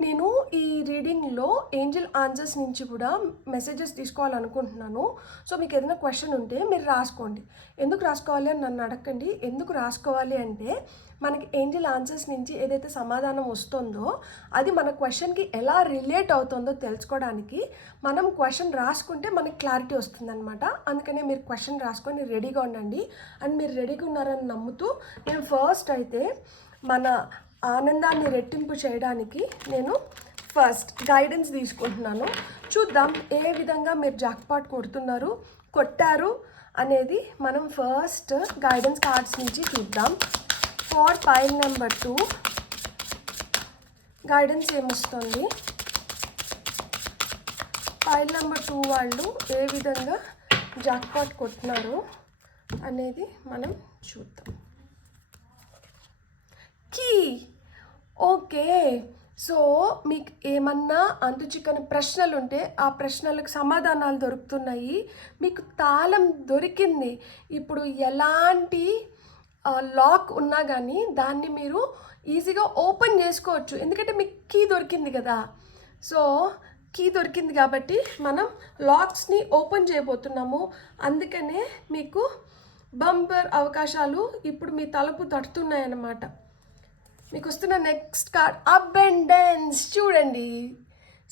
నేను ఈ రీడింగ్లో ఏంజల్ ఆన్సర్స్ నుంచి కూడా మెసేజెస్ తీసుకోవాలనుకుంటున్నాను. సో మీకు ఏదైనా క్వశ్చన్ ఉంటే మీరు రాసుకోండి. ఎందుకు రాసుకోవాలి అని నన్ను అడగండి. ఎందుకు రాసుకోవాలి అంటే మనకి ఏంజల్ ఆన్సర్స్ నుంచి ఏదైతే సమాధానం వస్తుందో అది మన క్వశ్చన్కి ఎలా రిలేట్ అవుతుందో తెలుసుకోవడానికి మనం క్వశ్చన్ రాసుకుంటే మనకి క్లారిటీ వస్తుందన్నమాట. అందుకనే మీరు క్వశ్చన్ రాసుకొని రెడీగా ఉండండి. అండ్ మీరు రెడీగా ఉన్నారని నమ్ముతూ నేను ఫస్ట్ అయితే మన ఆనందాన్ని రెట్టింపు చేయడానికి నేను ఫస్ట్ గైడెన్స్ తీసుకుంటున్నాను. చూద్దాం ఏ విధంగా మీరు జాక్పాట్ కొట్టారు అనేది మనం ఫస్ట్ గైడెన్స్ కార్డ్స్ నుంచి చూద్దాం. ఫర్ పైల్ నెంబర్ 2 గైడెన్స్ ఏమొస్తుంది, పైల్ నెంబర్ 2 వాళ్ళు ఏ విధంగా జాక్పాట్ కొట్టినారు అనేది మనం చూద్దాం. కీ ఓకే, సో మీకు ఏమన్నా చిక్కని ప్రశ్నలు ఉంటే ఆ ప్రశ్నలకు సమాధానాలు దొరుకుతున్నాయి. మీకు తాళం దొరికింది. ఇప్పుడు ఎలాంటి లాక్ ఉన్నా కానీ దాన్ని మీరు ఈజీగా ఓపెన్ చేసుకోవచ్చు, ఎందుకంటే మీకు కీ దొరికింది కదా. సో కీ దొరికింది కాబట్టి మనం లాక్స్ని ఓపెన్ చేయబోతున్నాము. అందుకనే మీకు బంపర్ అవకాశాలు ఇప్పుడు మీ తలుపు తడుతున్నాయన్నమాట. మీకు వస్తున్న నెక్స్ట్ కార్డ్ అబెండెన్స్. చూడండి,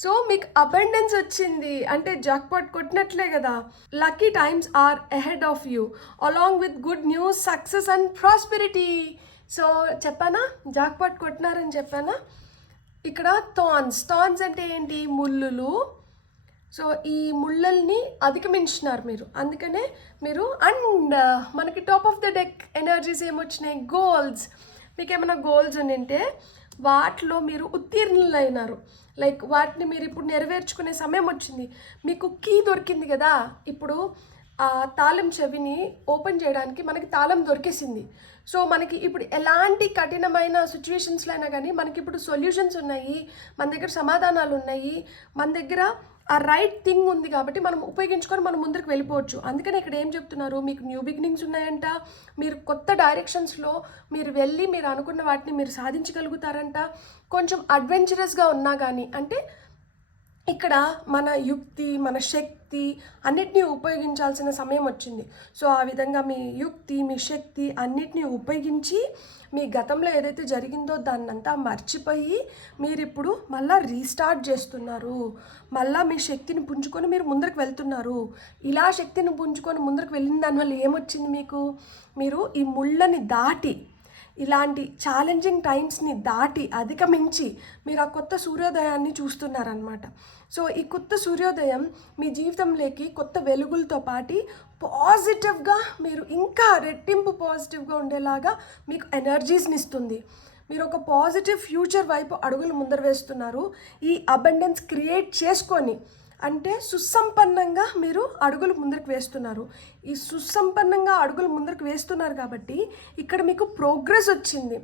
సో మీకు అబెండెన్స్ వచ్చింది అంటే జాక్పాట్ కొట్టినట్లే కదా. Lucky times are ahead of you along with good news, success and prosperity. So చెప్పానా, జాక్పాట్ కొట్టినారని చెప్పానా. ఇక్కడ థాన్స్ అంటే ఏంటి, ముళ్ళులు. సో ఈ ముళ్ళల్ని అధిగమించినారు మీరు, అందుకనే మీరు. అండ్ మనకి top of the deck energies ఏమొచ్చినాయి, గోల్స్. మీకు ఏమైనా గోల్స్ ఉంటే వాటిలో మీరు ఉత్తీర్ణులైనారు. లైక్ వాటిని మీరు ఇప్పుడు నెరవేర్చుకునే సమయం వచ్చింది. మీకు కీ దొరికింది కదా, ఇప్పుడు ఆ తాళం చెవిని ఓపెన్ చేయడానికి మనకి తాళం దొరికేసింది. సో మనకి ఇప్పుడు ఎలాంటి కఠినమైన సిచ్యువేషన్స్లో అయినా కానీ మనకి ఇప్పుడు సొల్యూషన్స్ ఉన్నాయి, మన దగ్గర సమాధానాలు ఉన్నాయి, మన దగ్గర ఆ రైట్ థింగ్ ఉంది కాబట్టి మనం ఉపయోగించుకొని మనం ముందుకు వెళ్ళిపోవచ్చు. అందుకని ఇక్కడ ఏం చెప్తున్నారు, మీకు న్యూ బిగినింగ్స్ ఉన్నాయంట, మీరు కొత్త డైరెక్షన్స్లో మీరు వెళ్ళి మీరు అనుకున్న వాటిని మీరు సాధించగలుగుతారంట. కొంచెం అడ్వెంచరస్గా ఉన్నా కానీ, అంటే ఇక్కడ మన యుక్తి మన శక్తి అన్నిటినీ ఉపయోగించాల్సిన సమయం వచ్చింది. సో ఆ విధంగా మీ యుక్తి మీ శక్తి అన్నిటినీ ఉపయోగించి మీ గతంలో ఏదైతే జరిగిందో దాన్నంతా మర్చిపోయి మీరు ఇప్పుడు మళ్ళీ రీస్టార్ట్ చేస్తున్నారు. మళ్ళీ మీ శక్తిని పుంజుకొని మీరు ముందరకు వెళ్తున్నారు. ఇలా శక్తిని పుంజుకొని ముందరకు వెళ్ళిన దానివల్ల ఏమొచ్చింది, మీరు ఈ ముళ్ళని దాటి ఇలాంటి ఛాలెంజింగ్ టైమ్స్ని దాటి అధిగమించి మీరు ఆ కొత్త సూర్యోదయాన్ని చూస్తున్నారనమాట. సో ఈ కొత్త సూర్యోదయం మీ జీవితంలోకి కొత్త వెలుగులతో పాటు పాజిటివ్గా మీరు ఇంకా రెట్టింపు పాజిటివ్గా ఉండేలాగా మీకు ఎనర్జీస్ని ఇస్తుంది. మీరు ఒక పాజిటివ్ ఫ్యూచర్ వైపు అడుగులు ముందర వేస్తున్నారు. ఈ అబండెన్స్ క్రియేట్ చేసుకొని, అంటే సుసంపన్నంగా మీరు అడుగులు ముందరకు వేస్తున్నారు. ఈ సుసంపన్నంగా అడుగులు ముందరకు వేస్తున్నారు కాబట్టి ఇక్కడ మీకు ప్రోగ్రెస్ వచ్చింది.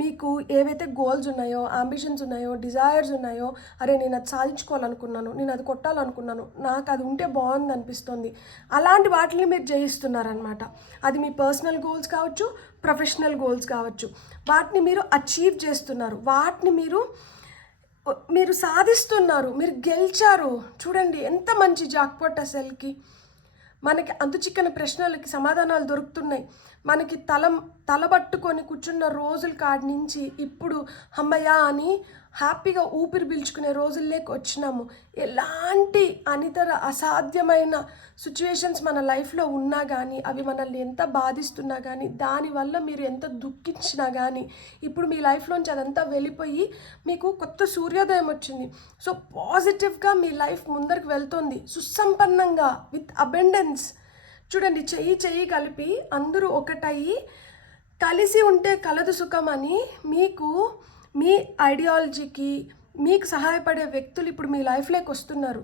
మీకు ఏవైతే గోల్స్ ఉన్నాయో, అంబిషన్స్ ఉన్నాయో, డిజైర్స్ ఉన్నాయో, అరే నేను అది సాధించుకోవాలనుకున్నాను, నేను అది కొట్టాలనుకున్నాను, నాకు అది ఉంటే బాగుంది అనిపిస్తుంది, అలాంటి వాటిని మీరు జయిస్తున్నారనమాట. అది మీ పర్సనల్ గోల్స్ కావచ్చు, ప్రొఫెషనల్ గోల్స్ కావచ్చు, వాటిని మీరు అచీవ్ చేస్తున్నారు, వాటిని మీరు సాధిస్తున్నారు, మీరు గెలిచారు. చూడండి ఎంత మంచి జాక్పాట్ అసలుకి. మనకి చిక్కని ప్రశ్నలకి సమాధానాలు దొరుకుతున్నాయి. మనకి తలబట్టుకొని కూర్చున్న రోజుల కాడి నుంచి ఇప్పుడు అమ్మయ్య అని హ్యాపీగా ఊపిరి పీల్చుకునే రోజుల్లోకి వచ్చినాము. ఎలాంటి అనితర అసాధ్యమైన సిచ్యువేషన్స్ మన లైఫ్లో ఉన్నా కానీ, అవి మనల్ని ఎంత బాధిస్తున్నా కానీ, దానివల్ల మీరు ఎంత దుఃఖించినా కానీ ఇప్పుడు మీ లైఫ్లోంచి అదంతా వెళ్ళిపోయి మీకు కొత్త సూర్యోదయం వచ్చింది. సో పాజిటివ్గా మీ లైఫ్ ముందరికి వెళ్తుంది సుసంపన్నంగా విత్ అబెండెన్స్. చూడండి, చెయ్యి కలిపి అందరూ ఒకటయ్యి కలిసి ఉంటే కలదు సుఖం అని మీకు మీ ఐడియాలజీకి మీకు సహాయపడే వ్యక్తులు ఇప్పుడు మీ లైఫ్లోకి వస్తున్నారు.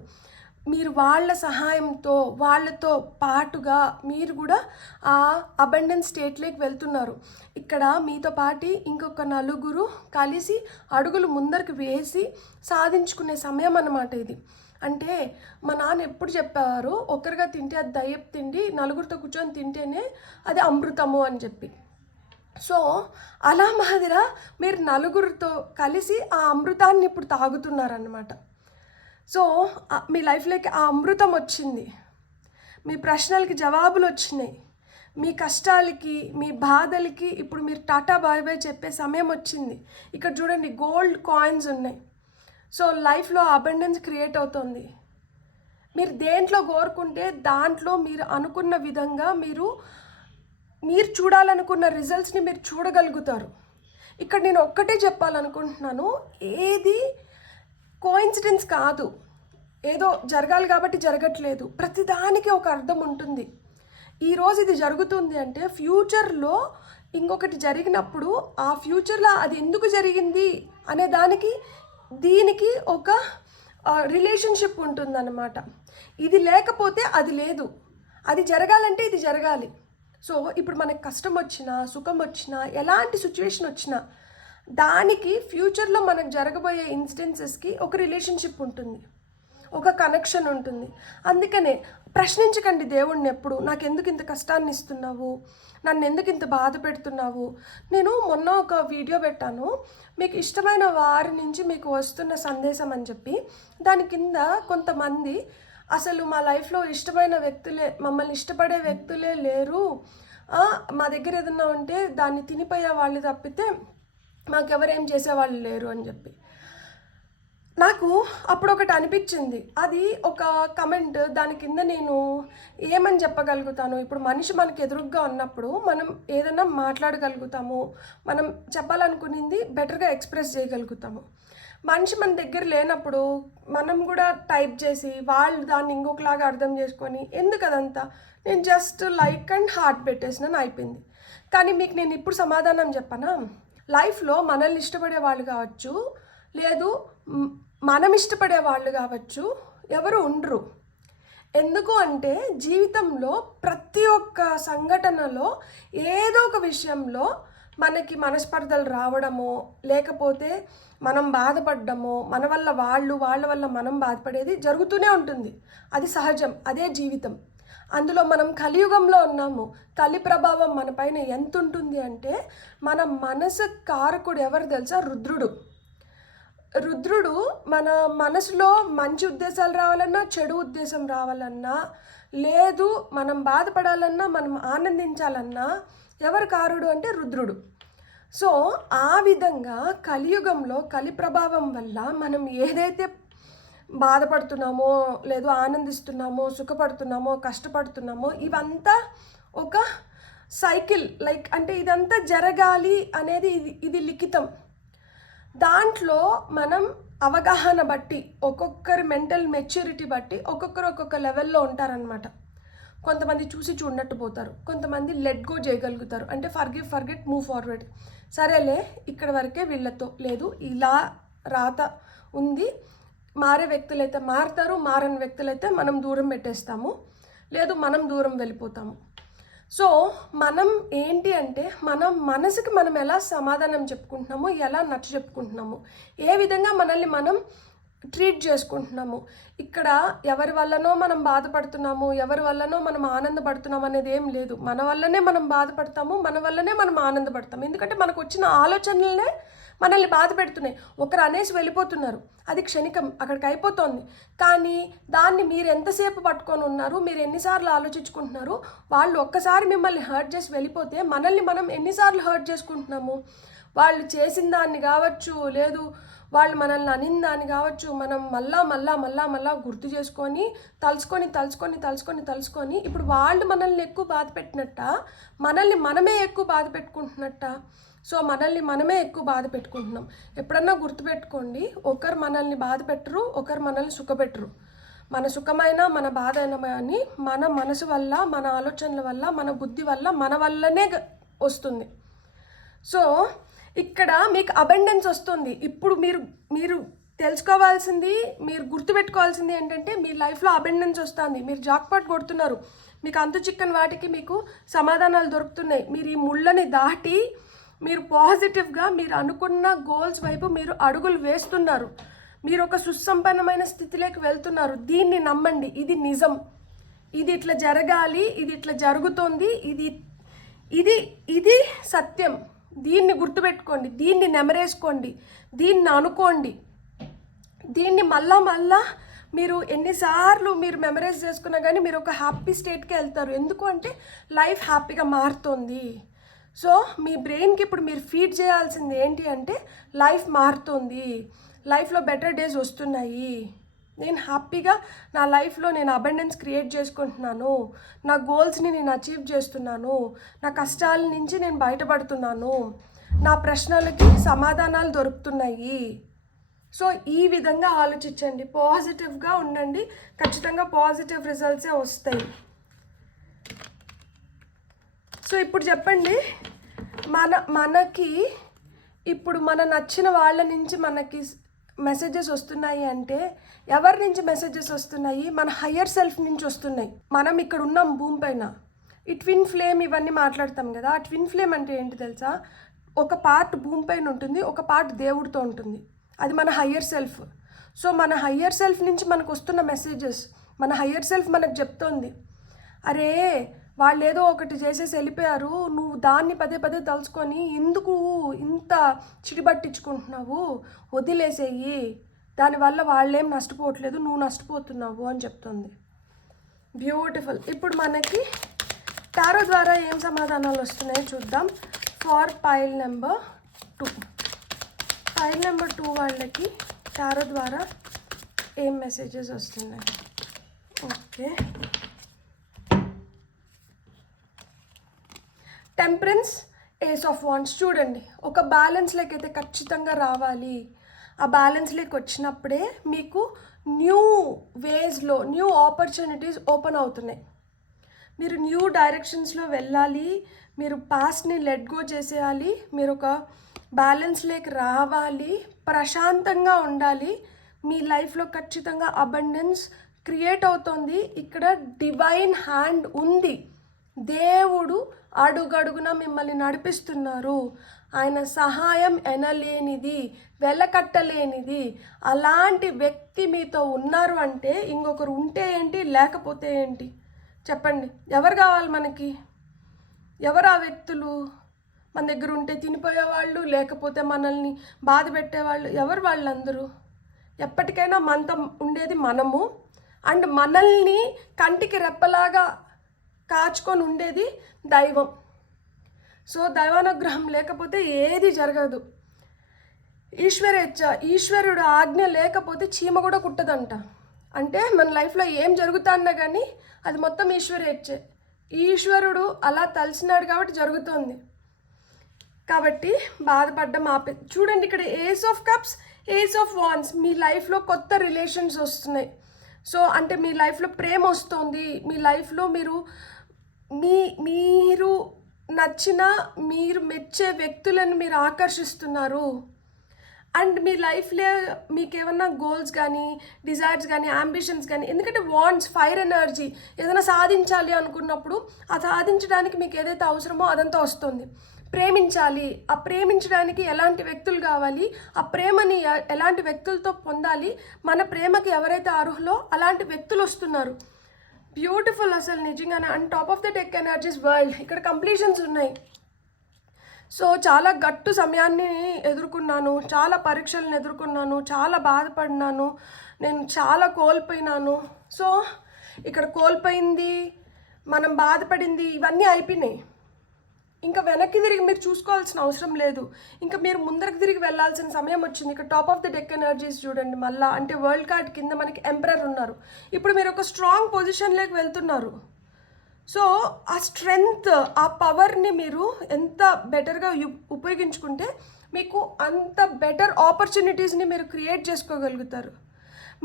మీరు వాళ్ళ సహాయంతో వాళ్ళతో పాటుగా మీరు కూడా ఆ అబండెన్స్ స్టేట్లోకి వెళ్తున్నారు. ఇక్కడ మీతో పాటు ఇంకొక నలుగురు కలిసి అడుగులు ముందరికి వేసి సాధించుకునే సమయం అన్నమాట ఇది. అంటే మా నాన్న ఎప్పుడు చెప్పేవారు, ఒకరిగా తింటే అది దయ్యపు తిండి, నలుగురితో కూర్చొని తింటేనే అది అమృతము అని చెప్పి. సో అలా మాదిరా మీరు నలుగురితో కలిసి ఆ అమృతాన్ని ఇప్పుడు తాగుతున్నారన్నమాట. సో మీ లైఫ్లోకి ఆ అమృతం వచ్చింది, మీ ప్రశ్నలకి జవాబులు వచ్చినాయి, మీ కష్టాలకి మీ బాధలకి ఇప్పుడు మీరు టాటా బాయ్ బాయ్ చెప్పే సమయం వచ్చింది. ఇక్కడ చూడండి గోల్డ్ కాయిన్స్ ఉన్నాయి. సో లైఫ్లో అబండెన్స్ క్రియేట్ అవుతుంది. మీరు దేంట్లో కోరుకుంటే దాంట్లో మీరు అనుకున్న విధంగా మీరు చూడాలనుకున్న రిజల్ట్స్ని మీరు చూడగలుగుతారు. ఇక్కడ నేను ఒక్కటే చెప్పాలనుకుంటున్నాను, ఏది కోఇన్సిడెన్స్ కాదు, ఏదో జరగాలి కాబట్టి జరగట్లేదు. ప్రతిదానికి ఒక అర్థం ఉంటుంది. ఈరోజు ఇది జరుగుతుంది అంటే ఫ్యూచర్లో ఇంకొకటి జరిగినప్పుడు ఆ ఫ్యూచర్లో అది ఎందుకు జరిగింది అనే దీనికి ఒక రిలేషన్షిప్ ఉంటుందన్నమాట. ఇది లేకపోతే అది లేదు, అది జరగాలంటే ఇది జరగాలి. సో ఇప్పుడు మనకు కష్టం వచ్చినా సుఖం వచ్చినా ఎలాంటి సిచ్యువేషన్ వచ్చినా దానికి ఫ్యూచర్లో మనకు జరగబోయే ఇన్సిడెన్సెస్కి ఒక రిలేషన్షిప్ ఉంటుంది, ఒక కనెక్షన్ ఉంటుంది. అందుకనే ప్రశ్నించకండి దేవుణ్ణి ఎప్పుడు, నాకు ఎందుకు ఇంత కష్టాన్ని ఇస్తున్నావు, నన్ను ఎందుకు ఇంత బాధ పెడుతున్నావు. నేను మొన్న ఒక వీడియో పెట్టాను, మీకు ఇష్టమైన వారి నుంచి మీకు వస్తున్న సందేశం అని చెప్పి. దాని కింద కొంతమంది అసలు మా లైఫ్లో ఇష్టమైన వ్యక్తులే, మమ్మల్ని ఇష్టపడే వ్యక్తులే లేరు, మా దగ్గర ఏదన్నా ఉంటే దాన్ని తినిపోయే వాళ్ళు తప్పితే మాకెవరేం చేసేవాళ్ళు లేరు అని చెప్పి. నాకు అప్పుడు ఒకటి అనిపించింది, అది ఒక కమెంట్. దాని కింద నేను ఏమని చెప్పగలుగుతాను, ఇప్పుడు మనిషి మనకు ఎదురుగ్గా ఉన్నప్పుడు మనం ఏదైనా మాట్లాడగలుగుతాము, మనం చెప్పాలనుకునేది బెటర్గా ఎక్స్ప్రెస్ చేయగలుగుతాము. మనిషి మన దగ్గర లేనప్పుడు మనం కూడా టైప్ చేసి వాళ్ళు దాన్ని ఇంకొకలాగా అర్థం చేసుకొని ఎందుకు అదంతా, నేను జస్ట్ లైక్ అండ్ హార్ట్ పెట్టేసినాను, అయిపోయింది. కానీ మీకు నేను ఇప్పుడు సమాధానం చెప్పనా, లైఫ్లో మనల్ని ఇష్టపడే వాళ్ళు కావచ్చు, లేదు మనం ఇష్టపడే వాళ్ళు కావచ్చు, ఎవరు ఉండరు. ఎందుకు అంటే జీవితంలో ప్రతి ఒక్క సంఘటనలో ఏదో ఒక విషయంలో మనకి మనస్పర్ధలు రావడమో, లేకపోతే మనం బాధపడ్డమో, మన వల్ల వాళ్ళ వల్ల మనం బాధపడేది జరుగుతూనే ఉంటుంది. అది సహజం, అదే జీవితం. అందులో మనం కలియుగంలో ఉన్నాము. కలి ప్రభావం మన పైన ఎంత ఉంటుంది అంటే, మన మనసు కారకుడు ఎవరు తెలుసా? రుద్రుడు మన మనసులో మంచి ఉద్దేశాలు రావాలన్నా, చెడు ఉద్దేశం రావాలన్నా, లేదు మనం బాధపడాలన్నా, మనం ఆనందించాలన్నా ఎవరు కారుడు అంటే రుద్రుడు. సో ఆ విధంగా కలియుగంలో కలి ప్రభావం వల్ల మనం ఏదైతే బాధపడుతున్నామో, లేదు ఆనందిస్తున్నామో, సుఖపడుతున్నామో, కష్టపడుతున్నామో, ఇవంతా ఒక సైకిల్. లైక్ అంటే ఇదంతా జరగాలి అనేది ఇది లిఖితం. దాంట్లో మనం అవగాహన బట్టి, ఒక్కొక్కరి మెంటల్ మెచ్యూరిటీ బట్టి ఒక్కొక్కరు ఒక్కొక్క లెవెల్లో ఉంటారనమాట. కొంతమంది చూసి చూడనట్టు పోతారు, కొంతమంది లెట్ గో చేయగలుగుతారు, అంటే ఫర్గెట్ మూవ్ ఫార్వర్డ్. సరేలే ఇక్కడ వరకే వీళ్ళతో, లేదు ఇలా రాత ఉంది, మారే వ్యక్తులైతే మారుతారు, మారని వ్యక్తులైతే మనం దూరం పెట్టేస్తాము, లేదు మనం దూరం వెళ్ళిపోతాము. సో మనం ఏంటి అంటే మన మనసుకి మనం ఎలా సమాధానం చెప్పుకుంటున్నాము, ఎలా నచ్చ చెప్పుకుంటున్నాము, ఏ విధంగా మనల్ని మనం ట్రీట్ చేసుకుంటున్నాము. ఇక్కడ ఎవరి వల్లనో మనం బాధపడుతున్నాము, ఎవరి వల్లనో మనం ఆనందపడుతున్నాము అనేది ఏం లేదు. మన వల్లనే మనం బాధపడతాము, మన వల్లనే మనం ఆనందపడతాము. ఎందుకంటే మనకు వచ్చిన ఆలోచనలనే మనల్ని బాధ పెడుతున్నాయి. ఒకరు అనేసి వెళ్ళిపోతున్నారు, అది క్షణికం, అక్కడికి అయిపోతుంది. కానీ దాన్ని మీరు ఎంతసేపు పట్టుకొని ఉన్నారు, మీరు ఎన్నిసార్లు ఆలోచించుకుంటున్నారు. వాళ్ళు ఒక్కసారి మిమ్మల్ని హర్ట్ చేసి వెళ్ళిపోతే మనల్ని మనం ఎన్నిసార్లు హర్ట్ చేసుకుంటున్నాము. వాళ్ళు చేసిన దాన్ని కావచ్చు, లేదు వాళ్ళు మనల్ని అనిన దాన్ని కావచ్చు, మనం మళ్ళా గుర్తు చేసుకొని తలుచుకొని ఇప్పుడు వాళ్ళు మనల్ని ఎక్కువ బాధ పెట్టినట్ట, మనల్ని మనమే ఎక్కువ బాధ పెట్టుకుంటున్నట్ట. సో మనల్ని మనమే ఎక్కువ బాధ పెట్టుకుంటున్నాం. ఎప్పుడన్నా గుర్తుపెట్టుకోండి, ఒకరు మనల్ని బాధ పెట్టరు, ఒకరు మనల్ని సుఖపెట్టరు. మన సుఖమైనా మన బాధ అయినా అని మన మనసు వల్ల, మన ఆలోచనల వల్ల, మన బుద్ధి వల్ల, మన వల్లనే వస్తుంది. సో ఇక్కడ మీకు అబండెన్స్ వస్తుంది. ఇప్పుడు మీరు తెలుసుకోవాల్సింది, మీరు గుర్తుపెట్టుకోవాల్సింది ఏంటంటే, మీ లైఫ్లో అబండెన్స్ వస్తుంది. మీరు జాక్పాట్ కొడుతున్నారు, మీకు అంతు చిక్కని వాటికి మీకు సమాధానాలు దొరుకుతున్నాయి. మీరు ఈ ముళ్ళని దాటి మీరు పాజిటివ్గా మీరు అనుకున్న గోల్స్ వైపు మీరు అడుగులు వేస్తున్నారు. మీరు ఒక సుసంపన్నమైన స్థితిలోకి వెళ్తున్నారు. దీన్ని నమ్మండి, ఇది నిజం, ఇది ఇట్లా జరగాలి, ఇది ఇట్లా జరుగుతుంది, ఇది ఇది సత్యం. దీన్ని గుర్తుపెట్టుకోండి, దీన్ని నెమరేసుకోండి, దీన్ని అనుకోండి. దీన్ని మళ్ళా మీరు ఎన్నిసార్లు మీరు మెమరైజ్ చేసుకున్నా కానీ మీరు ఒక హ్యాపీ స్టేట్కి వెళ్తారు. ఎందుకు అంటే లైఫ్ హ్యాపీగా మారుతుంది. సో మీ బ్రెయిన్కి ఇప్పుడు మీరు ఫీడ్ చేయాల్సింది ఏంటి అంటే లైఫ్ మారుతుంది, లైఫ్లో బెటర్ డేస్ వస్తున్నాయి, నేను హ్యాపీగా నా లైఫ్లో నేను అబండెన్స్ క్రియేట్ చేసుకుంటున్నాను, నా గోల్స్ని నేను అచీవ్ చేస్తున్నాను, నా కష్టాల నుంచి నేను బయటపడుతున్నాను, నా ప్రశ్నలకి సమాధానాలు దొరుకుతున్నాయి. సో ఈ విధంగా ఆలోచించండి, పాజిటివ్గా ఉండండి, ఖచ్చితంగా పాజిటివ్ రిజల్ట్సే వస్తాయి. సో ఇప్పుడు చెప్పండి, మనకి ఇప్పుడు మన నచ్చిన వాళ్ళ నుంచి మనకి మెసేజెస్ వస్తున్నాయి అంటే ఎవరి నుంచి మెసేజెస్ వస్తున్నాయి? మన హయ్యర్ సెల్ఫ్ నుంచి వస్తున్నాయి. మనం ఇక్కడ ఉన్నాం భూమి పైన, ఈ ట్విన్ ఫ్లేమ్ ఇవన్నీ మాట్లాడతాం కదా. ఆ ట్విన్ ఫ్లేమ్ అంటే ఏంటి తెలుసా? ఒక పార్ట్ భూమి పైన ఉంటుంది, ఒక పార్ట్ దేవుడితో ఉంటుంది. అది మన హయ్యర్ సెల్ఫ్. సో మన హయ్యర్ సెల్ఫ్ నుంచి మనకు వస్తున్న మెసేజెస్, మన హయ్యర్ సెల్ఫ్ మనకు చెప్తోంది, అరే వాళ్ళు ఏదో ఒకటి చేసేసి వెళ్ళిపోయారు, నువ్వు దాన్ని పదే పదే తలుచుకొని ఎందుకు ఇంత చిడిబట్టించుకుంటున్నావు, వదిలేసేయి, దానివల్ల వాళ్ళేం నష్టపోవట్లేదు, నువ్వు నష్టపోతున్నావు అని చెప్తుంది. బ్యూటిఫుల్. ఇప్పుడు మనకి టారో ద్వారా ఏం సమాధానాలు వస్తున్నాయో చూద్దాం. ఫార్ పైల్ నెంబర్ 2 వాళ్ళకి టారో ద్వారా ఏం మెసేజెస్ వస్తున్నాయి? Okay, temperance, ace of wands. చూడండి, ఒక బ్యాలెన్స్లోకి అయితే ఖచ్చితంగా రావాలి. ఆ బ్యాలెన్స్లోకి వచ్చినప్పుడే మీకు న్యూ వేస్లో న్యూ ఆపర్చునిటీస్ ఓపెన్ అవుతున్నాయి. మీరు న్యూ డైరెక్షన్స్లో వెళ్ళాలి, మీరు పాస్ట్ని లెట్ గో చేసేయాలి, మీరు ఒక బ్యాలెన్స్లోకి రావాలి, ప్రశాంతంగా ఉండాలి. మీ లైఫ్లో ఖచ్చితంగా అబండెన్స్ క్రియేట్ అవుతుంది. ఇక్కడ డివైన్ హ్యాండ్ ఉంది, దేవుడు అడుగడుగున మిమ్మల్ని నడిపిస్తున్నారు. ఆయన సహాయం ఎనలేనిది, వెలకట్టలేనిది. అలాంటి వ్యక్తి మీతో ఉన్నారు అంటే ఇంకొకరు ఉంటే ఏంటి, లేకపోతే ఏంటి చెప్పండి? ఎవరు కావాలి మనకి? ఎవరు ఆ వ్యక్తులు? మన దగ్గర ఉంటే తినిపోయేవాళ్ళు, లేకపోతే మనల్ని బాధ పెట్టేవాళ్ళు, ఎవరు వాళ్ళందరూ? ఎప్పటికైనా మనతో ఉండేది మనము, అండ్ మనల్ని కంటికి రెప్పలాగా కాచుకొని ఉండేది దైవం. సో దైవానుగ్రహం లేకపోతే ఏది జరగదు. ఈశ్వరుడు ఆజ్ఞ లేకపోతే చీమ కూడా కుట్టదంట. అంటే మన లైఫ్లో ఏం జరుగుతున్నా కానీ అది మొత్తం ఈశ్వరేచ్ఛే. ఈశ్వరుడు అలా తలిసినాడు కాబట్టి జరుగుతుంది. కాబట్టి బాధపడ్డం ఆపే. చూడండి, ఇక్కడ ace of cups, ace of wands. మీ లైఫ్లో కొత్త రిలేషన్స్ వస్తున్నాయి. సో అంటే మీ లైఫ్లో ప్రేమ వస్తుంది, మీ లైఫ్లో మీరు నచ్చిన, మీరు మెచ్చే వ్యక్తులను మీరు ఆకర్షిస్తున్నారు. అండ్ మీ లైఫ్లో మీకు ఏమన్నా గోల్స్ కానీ, డిజైర్స్ కానీ, అంబిషన్స్ కానీ, ఎందుకంటే వాంట్స్ ఫైర్ ఎనర్జీ, ఏదైనా సాధించాలి అనుకున్నప్పుడు ఆ సాధించడానికి మీకు ఏదైతే అవసరమో అదంతా వస్తుంది. ప్రేమించాలి, ఆ ప్రేమించడానికి ఎలాంటి వ్యక్తులు కావాలి, ఆ ప్రేమని ఎలాంటి వ్యక్తులతో పొందాలి, మన ప్రేమకి ఎవరైతే అర్హులో అలాంటి వ్యక్తులు వస్తున్నారు. బ్యూటిఫుల్ అసలు నిజంగానే. And top of the tech energies world, ఇక్కడ కంప్లీషన్స్ ఉన్నాయి. సో చాలా గట్టు సమయాన్ని ఎదుర్కొన్నాను, చాలా పరీక్షలను ఎదుర్కొన్నాను, చాలా బాధపడినాను, నేను చాలా కోల్పోయినాను. సో ఇక్కడ కోల్పోయింది, మనం బాధపడింది, ఇవన్నీ అయిపోయినాయి. ఇంకా వెనక్కి తిరిగి మీరు చూసుకోవాల్సిన అవసరం లేదు, ఇంకా మీరు ముందరికి తిరిగి వెళ్ళాల్సిన సమయం వచ్చింది. ఇక్కడ top of the deck energies చూడండి మళ్ళీ, అంటే వరల్డ్ కార్డ్ కింద మనకి ఎంపరర్ ఉన్నారు. ఇప్పుడు మీరు ఒక స్ట్రాంగ్ పొజిషన్లోకి వెళ్తున్నారు. సో ఆ స్ట్రెంగ్త్, ఆ పవర్ని మీరు ఎంత బెటర్గా ఉపయోగించుకుంటే మీకు అంత బెటర్ ఆపర్చునిటీస్ని మీరు క్రియేట్ చేసుకోగలుగుతారు.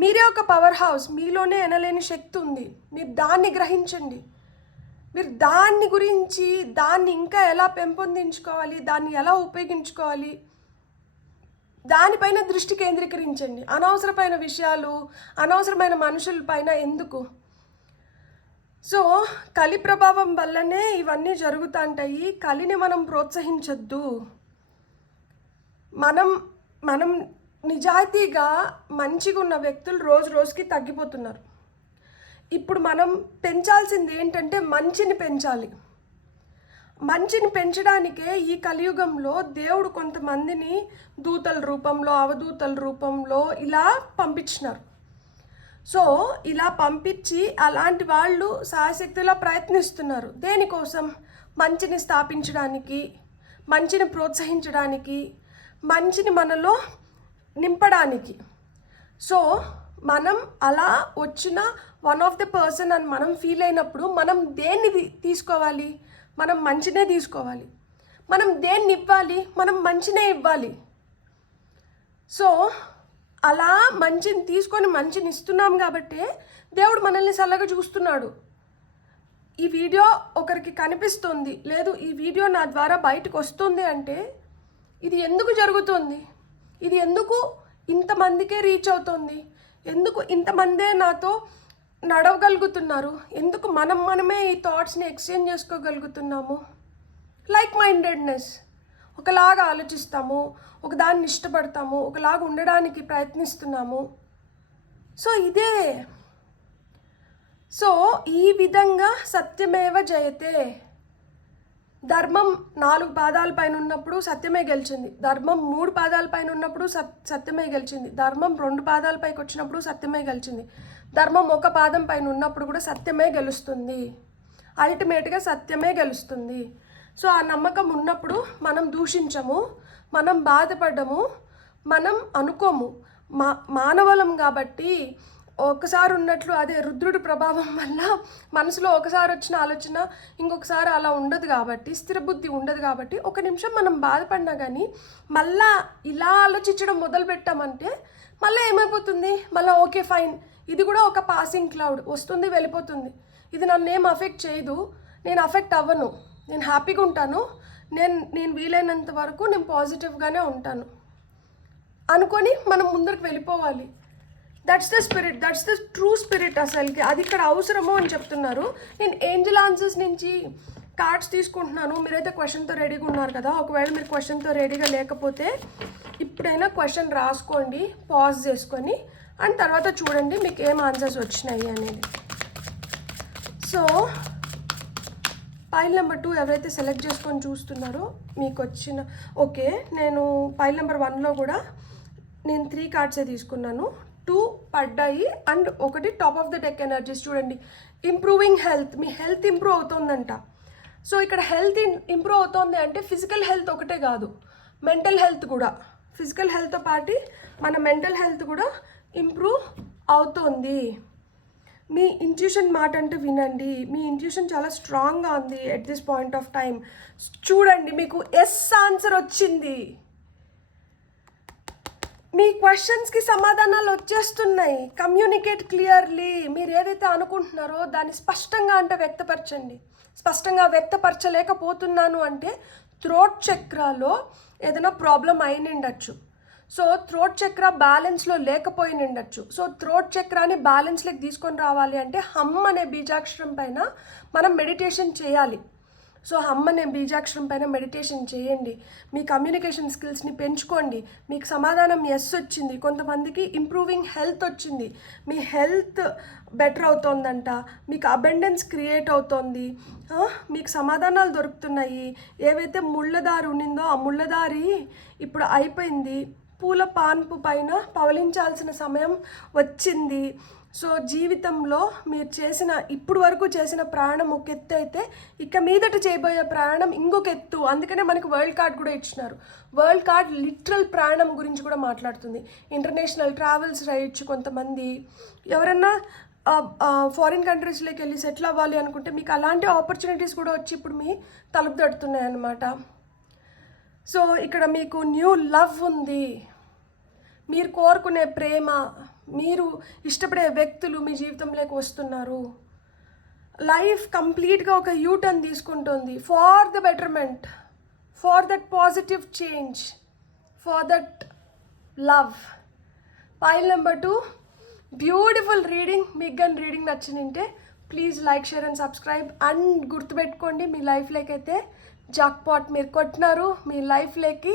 మీరే ఒక పవర్ హౌస్, మీలోనే ఎనలేని శక్తి ఉంది, మీరు దాన్ని గ్రహించండి. మీరు దాన్ని గురించి, దాన్ని ఇంకా ఎలా పెంపొందించుకోవాలి, దాన్ని ఎలా ఉపయోగించుకోవాలి, దానిపైన దృష్టి కేంద్రీకరించండి. అనవసరమైన విషయాలు, అనవసరమైన మనుషుల పైన ఎందుకు? సో కలి ప్రభావం వల్లనే ఇవన్నీ జరుగుతుంటాయి. కలిని మనం ప్రోత్సహించొద్దు. మనం నిజాయితీగా మంచిగా ఉన్న వ్యక్తులు రోజు రోజుకి తగ్గిపోతున్నారు. ఇప్పుడు మనం పెంచాల్సింది ఏంటంటే మంచిని పెంచాలి. మంచిని పెంచడానికే ఈ కలియుగంలో దేవుడు కొంతమందిని దూతల రూపంలో, అవధూతల రూపంలో ఇలా పంపించినారు. సో ఇలా పంపించి అలాంటి వాళ్ళు శాయశక్తిలా ప్రయత్నిస్తున్నారు. దేనికోసం? మంచిని స్థాపించడానికి, మంచిని ప్రోత్సహించడానికి, మంచిని మనలో నింపడానికి. సో మనం అలా వచ్చిన వన్ ఆఫ్ ద పర్సన్ అని మనం ఫీల్ అయినప్పుడు మనం దేన్ని తీసుకోవాలి? మనం మంచినే తీసుకోవాలి. మనం దేన్ని ఇవ్వాలి? మనం మంచినే ఇవ్వాలి. సో అలా మంచిని తీసుకొని మంచిని ఇస్తున్నాం కాబట్టి దేవుడు మనల్ని చల్లగా చూస్తున్నాడు. ఈ వీడియో ఒకరికి కనిపిస్తుంది, లేదు ఈ వీడియో నా ద్వారా బయటకు వస్తుంది అంటే ఇది ఎందుకు జరుగుతుంది? ఇది ఎందుకు ఇంతమందికే రీచ్ అవుతుంది? ఎందుకు ఇంతమందే నాతో నడవగలుగుతున్నారు? ఎందుకు మనమే ఈ థాట్స్ని ఎక్స్చేంజ్ చేసుకోగలుగుతున్నాము? Like mindedness. ఒకలాగా ఆలోచిస్తాము, ఒకదాన్ని ఇష్టపడతాము, ఒకలాగా ఉండడానికి ప్రయత్నిస్తున్నాము. సో ఇదే. సో ఈ విధంగా సత్యమేవ జయతే. ధర్మం 4 పాదాల పైన ఉన్నప్పుడు సత్యమే గెలిచింది. ధర్మం 3 పాదాల పైన ఉన్నప్పుడు సత్యమే గెలిచింది. ధర్మం 2 పాదాల పైకి వచ్చినప్పుడు సత్యమే గెలిచింది. ధర్మం 1 పాదం పైన ఉన్నప్పుడు కూడా సత్యమే గెలుస్తుంది. అల్టిమేట్గా సత్యమే గెలుస్తుంది. సో ఆ నమ్మకం ఉన్నప్పుడు మనం దూషించము, మనం బాధపడము, మనం అనుకోము. మానవలం కాబట్టి ఒకసారి ఉన్నట్లు అదే రుద్రుడి ప్రభావం వల్ల మనసులో ఒకసారి వచ్చిన ఆలోచన ఇంకొకసారి అలా ఉండదు కాబట్టి, స్థిర బుద్ధి ఉండదు కాబట్టి, ఒక నిమిషం మనం బాధపడినా కానీ మళ్ళా ఇలా ఆలోచించడం మొదలు పెట్టామంటే మళ్ళీ ఏమైపోతుంది? మళ్ళీ ఓకే ఫైన్, ఇది కూడా ఒక పాసింగ్ క్లౌడ్, వస్తుంది వెళ్ళిపోతుంది, ఇది నన్ను ఏం అఫెక్ట్ చేయదు, నేను అఫెక్ట్ అవ్వను, నేను హ్యాపీగా ఉంటాను, నేను వీలైనంత వరకు నేను పాజిటివ్గానే ఉంటాను అనుకొని మనం ముందరికి వెళ్ళిపోవాలి. That's the spirit, that's the true spirit. అసలుకి అది ఇక్కడ అవసరము అని చెప్తున్నారు. నేను ఏంజల్ ఆన్సర్స్ నుంచి కార్డ్స్ తీసుకుంటున్నాను. మీరైతే క్వశ్చన్తో రెడీగా ఉన్నారు కదా. ఒకవేళ మీరు క్వశ్చన్తో రెడీగా లేకపోతే ఇప్పుడైనా క్వశ్చన్ రాసుకోండి, పాజ్ చేసుకొని, అండ్ తర్వాత చూడండి మీకు ఏం ఆన్సర్స్ వచ్చినాయి అనేది. సో పైల్ నెంబర్ 2 ఎవరైతే సెలెక్ట్ చేసుకొని చూస్తున్నారో మీకు వచ్చిన ఓకే. నేను పైల్ నెంబర్ 1లో కూడా నేను 3 కార్డ్సే తీసుకున్నాను. 2 పడ్డాయి అండ్ ఒకటి top of the deck energies. చూడండి, ఇంప్రూవింగ్ హెల్త్. మీ హెల్త్ ఇంప్రూవ్ అవుతుందంట. సో ఇక్కడ హెల్త్ ఇంప్రూవ్ అవుతుంది అంటే ఫిజికల్ హెల్త్ ఒకటే కాదు, మెంటల్ హెల్త్ కూడా. ఫిజికల్ హెల్త్తో పాటు మన మెంటల్ హెల్త్ కూడా ఇంప్రూవ్ అవుతుంది. మీ ఇంట్యూషన్ మాట అంటే వినండి. మీ ఇంట్యూషన్ చాలా స్ట్రాంగ్గా ఉంది at this point of time. చూడండి, మీకు ఎస్ ఆన్సర్ వచ్చింది. మీ క్వశ్చన్స్కి సమాధానాలు వచ్చేస్తున్నాయి. Communicate clearly. మీరు ఏదైతే అనుకుంటున్నారో దాన్ని స్పష్టంగా అంటే వ్యక్తపరచండి. స్పష్టంగా వ్యక్తపరచలేకపోతున్నాను అంటే థ్రోట్ చక్రాలో ఏదైనా ప్రాబ్లం అయినిండొచ్చు. సో థ్రోట్ చక్ర బ్యాలెన్స్లో లేకపోయి ఉండొచ్చు. సో థ్రోట్ చక్రాన్ని బ్యాలెన్స్లోకి తీసుకొని రావాలి అంటే హమ్ అనే బీజాక్షరం పైన మనం మెడిటేషన్ చేయాలి. సో హమ్ అనే బీజాక్షరం పైన మెడిటేషన్ చేయండి. మీ కమ్యూనికేషన్ స్కిల్స్ని పెంచుకోండి. మీకు సమాధానం ఎస్ వచ్చింది. కొంతమందికి ఇంప్రూవింగ్ హెల్త్ వచ్చింది. మీ హెల్త్ బెటర్ అవుతోందంట. మీకు అబెండెన్స్ క్రియేట్ అవుతోంది. మీకు సమాధానాలు దొరుకుతున్నాయి. ఏవైతే ముళ్ళదారి ఉండిందో ఆ ముళ్ళదారి ఇప్పుడు అయిపోయింది. పూల పాన్పు పైన పవలించాల్సిన సమయం వచ్చింది. సో జీవితంలో మీరు ఇప్పుడు వరకు చేసిన ప్రయాణం ఒక ఎత్తు అయితే ఇక మీదట చేయబోయే ప్రయాణం ఇంకొక ఎత్తు. అందుకనే మనకు వరల్డ్ కార్డ్ కూడా ఇచ్చినారు. వరల్డ్ కార్డ్ లిటరల్ ప్రయాణం గురించి కూడా మాట్లాడుతుంది. ఇంటర్నేషనల్ ట్రావెల్స్ రాయొచ్చు. కొంతమంది ఎవరన్నా ఫారిన్ కంట్రీస్లోకి వెళ్ళి సెటిల్ అవ్వాలి అనుకుంటే మీకు అలాంటి ఆపర్చునిటీస్ కూడా వచ్చి ఇప్పుడు మీ తలుపు తడుతున్నాయి అన్నమాట. సో ఇక్కడ మీకు న్యూ లవ్ ఉంది. మీరు కోరుకునే ప్రేమ, మీరు ఇష్టపడే వ్యక్తులు మీ జీవితంలోకి వస్తున్నారు. లైఫ్ కంప్లీట్గా ఒక యూటర్న్ తీసుకుంటుంది for the betterment, for that positive change, for that love. Pile number 2 beautiful reading. మీకు కానీ రీడింగ్ నచ్చిందంటే please like, share and subscribe. And గుర్తుపెట్టుకోండి, మీ లైఫ్లోకి అయితే జాక్పాట్ మీరు కొట్టినారు. మీ లైఫ్లోకి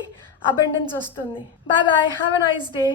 అబెండెన్స్ వస్తుంది. Bye bye, have a nice day.